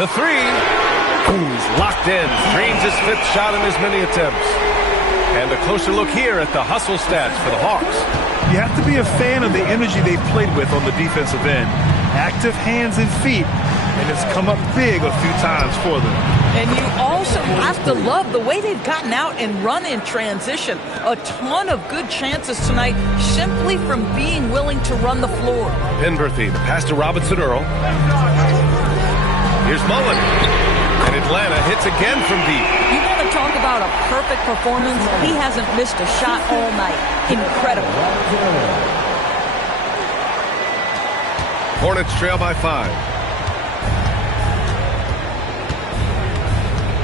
The three. He's locked in, streams his 5th shot in as many attempts. And a closer look here at the hustle stats for the Hawks. You have to be a fan of the energy they've played with on the defensive end. Active hands and feet, and it's come up big a few times for them. And you also have to love the way they've gotten out and run in transition. A ton of good chances tonight simply from being willing to run the floor. Penberthy, the pass to Robinson Earl. Here's Mullen. And Atlanta hits again from deep. You want to talk about a perfect performance? He hasn't missed a shot all night. Incredible. Hornets trail by 5.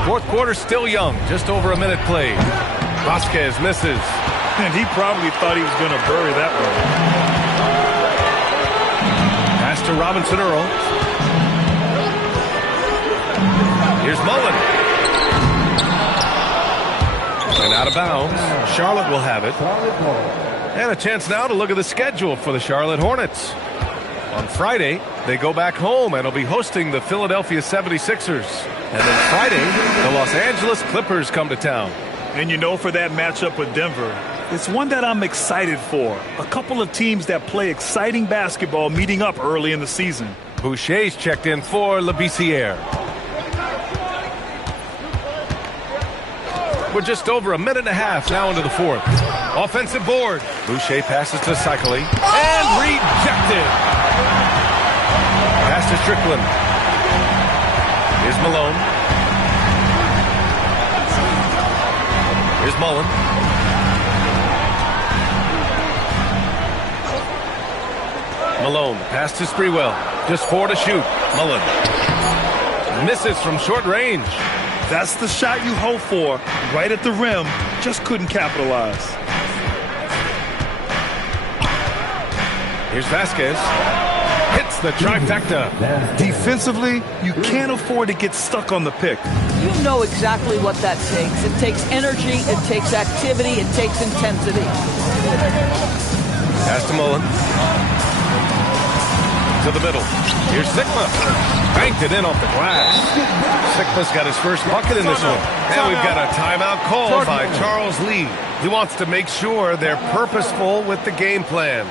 Fourth quarter still young. Just over a minute played. Vasquez misses. And he probably thought he was going to bury that one. Pass to Robinson Earl. Here's Mullen. And out of bounds. Charlotte will have it. And a chance now to look at the schedule for the Charlotte Hornets. On Friday, they go back home and will be hosting the Philadelphia 76ers. And then Friday, the Los Angeles Clippers come to town. And you know, for that matchup with Denver, it's one that I'm excited for. A couple of teams that play exciting basketball meeting up early in the season. Boucher's checked in for Jskr. We're just over a minute and a half now into the fourth. Offensive board. Boucher passes to Cycli. And rejected. Pass to Strickland. Here's Malone. Here's Mullen. Malone. Pass to Sprewell. Just 4 to shoot. Mullen. Misses from short range. That's the shot you hope for. Right at the rim. Just couldn't capitalize. Here's Vasquez. Hits the trifecta. Defensively, you can't afford to get stuck on the pick. You know exactly what that takes. It takes energy, it takes activity, it takes intensity. Pass to Mullen. To the middle. Here's Sikma. Banked it in off the glass. Sikma's got his first bucket in this one. And we've got a timeout called by Charles Leeg. He wants to make sure they're purposeful with the game plan.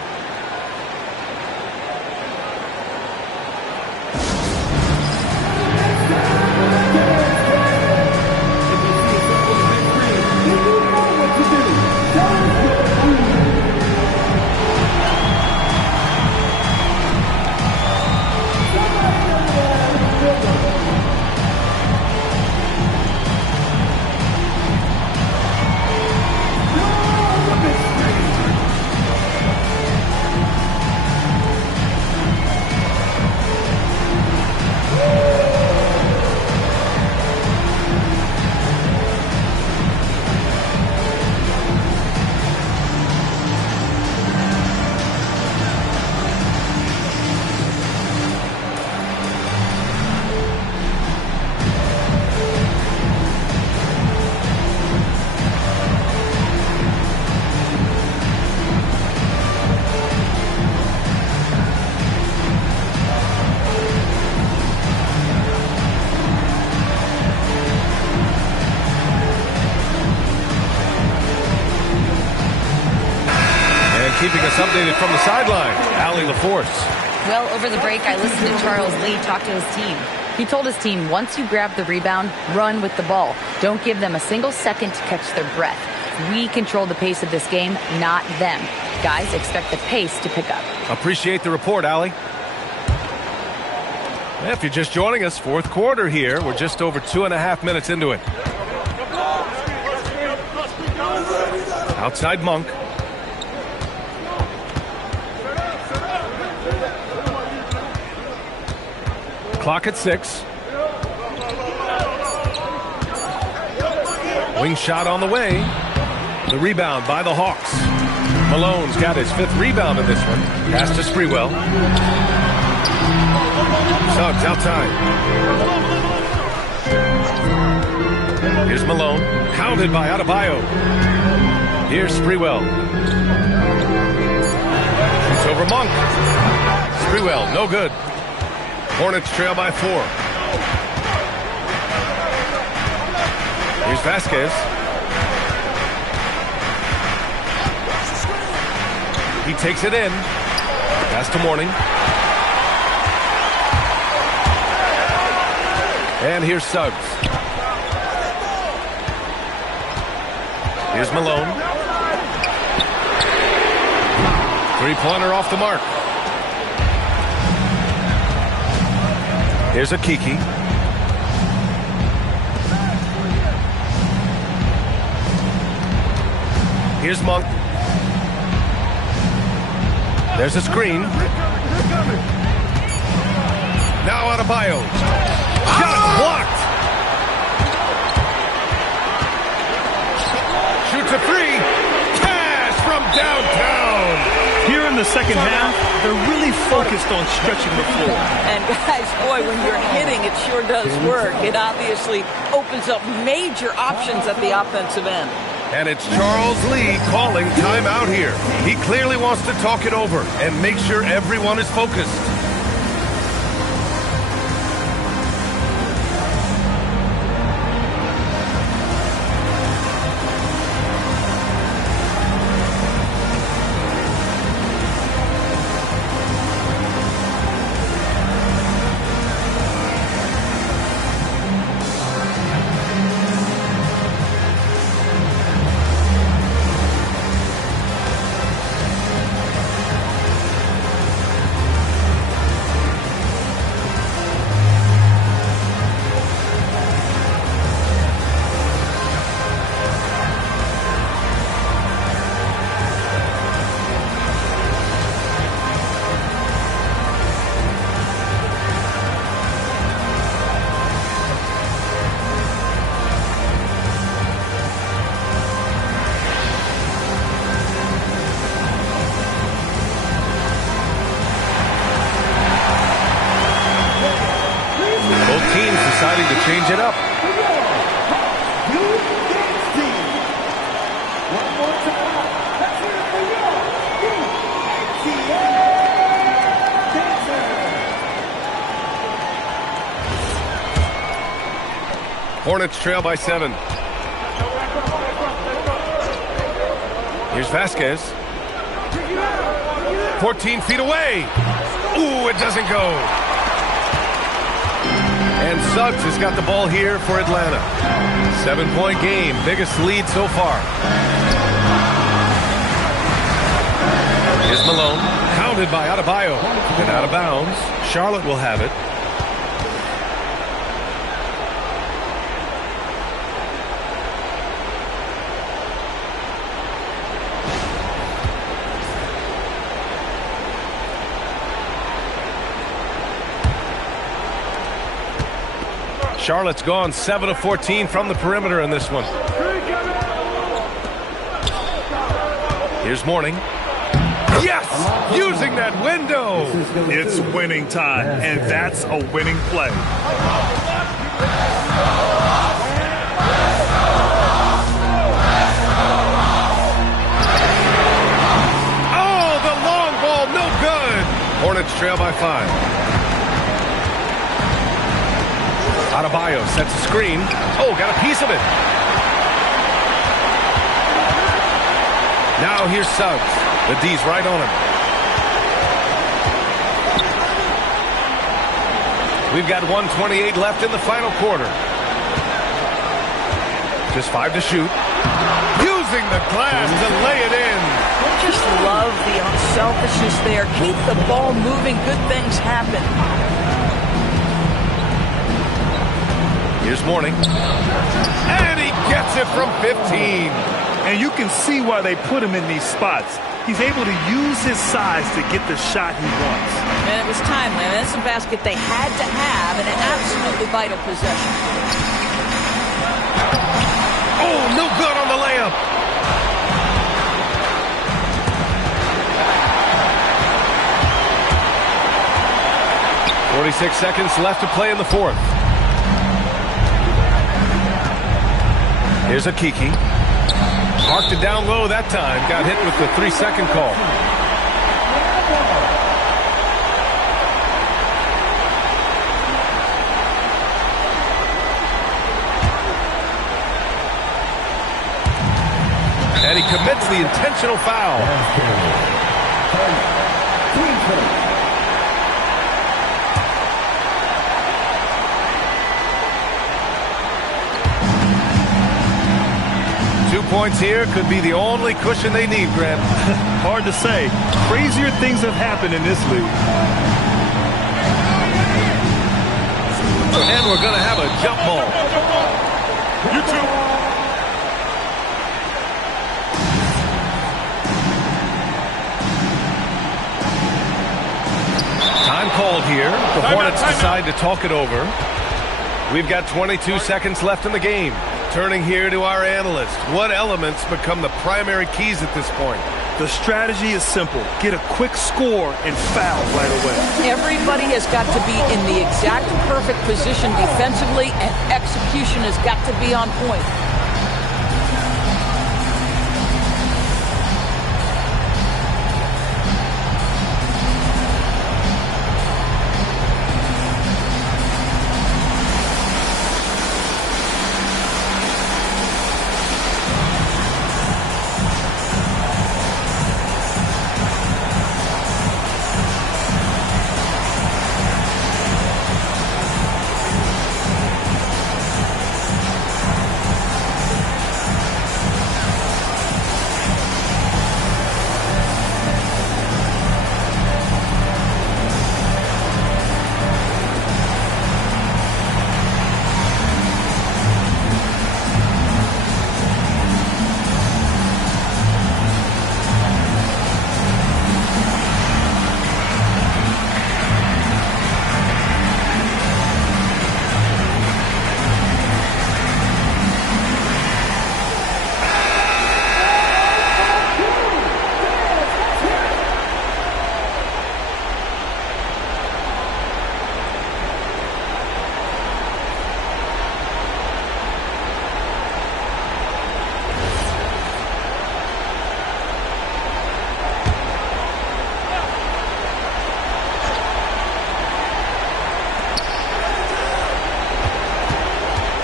Keeping us updated from the sideline, Allie LaForce. Well, over the break, I listened to Charles Lee talk to his team. He told his team, once you grab the rebound, run with the ball. Don't give them a single second to catch their breath. We control the pace of this game, not them. Guys, expect the pace to pick up. Appreciate the report, Allie. If you're just joining us, fourth quarter here. We're just over 2.5 minutes into it. Outside Monk. Clock at 6. Wing shot on the way. The rebound by the Hawks. Malone's got his 5th rebound in this one. Pass to Sprewell. Suggs outside. Here's Malone. Hounded by Adebayo. Here's Sprewell. Shoots over Monk. Sprewell, no good. Hornets trail by 4. Here's Vasquez. He takes it in. Pass to Mourning. And here's Suggs. Here's Malone. 3-pointer off the mark. Here's Akiki. Here's Monk. There's a screen. Now Adebayo. Shot blocked. Shoots a 3. Cash from downtown. Here in the second half, they're really focused on stretching the floor. And guys, boy, when you're hitting, it sure does work. It obviously opens up major options at the offensive end. And it's Charles Lee calling timeout here. He clearly wants to talk it over and make sure everyone is focused. Deciding to change it up. Hornets trail by 7. Here's Vasquez. 14 feet away. Ooh, it doesn't go. And Suggs has got the ball here for Atlanta. 7-point game, biggest lead so far. Here's Malone, hounded by Adebayo. And out of bounds, Charlotte will have it. Charlotte's gone 7 of 14 from the perimeter in this one. Here's Mourning. Yes! Using that window! It's winning time, and that's a winning play. Oh, the long ball, no good! Hornets trail by 5. Adebayo sets a screen. Oh, got a piece of it. Now here's Suggs. The D's right on him. We've got 1:28 left in the final quarter. Just 5 to shoot. Using the glass to lay it in. I just love the unselfishness there. Keep the ball moving. Good things happen. Here's Mourning. And he gets it from 15. And you can see why they put him in these spots. He's able to use his size to get the shot he wants. And it was timely. That's a basket they had to have and an absolutely vital possession. Oh, no good on the layup. .46 seconds left to play in the fourth. Here's a Kiki. Marked it down low that time. Got hit with the 3-second call. And he commits the intentional foul. 2 points here could be the only cushion they need, Grant. Hard to say. Crazier things have happened in this league. And we're going to have a jump ball. You too. Time called here. The Hornets decide to talk it over. We've got 22 seconds left in the game. Turning here to our analyst. What elements become the primary keys at this point? The strategy is simple. Get a quick score and foul right away. Everybody has got to be in the exact perfect position defensively, and execution has got to be on point.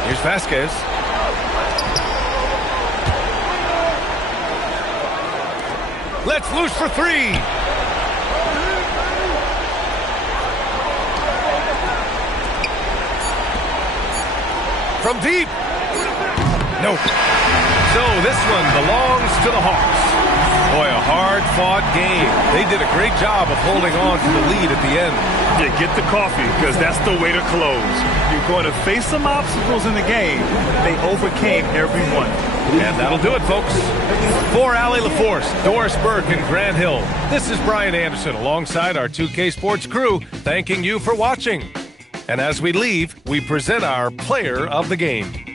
Here's Vasquez. Let's loose for three. From deep. Nope. So this one belongs to the Hawks. Boy, a hard-fought game. They did a great job of holding on to the lead at the end. Yeah, get the coffee, because that's the way to close. You're going to face some obstacles in the game. They overcame every one. And that'll do it, folks. For Allie LaForce, Doris Burke, and Grant Hill, this is Brian Anderson alongside our 2K Sports crew, thanking you for watching. And as we leave, we present our player of the game.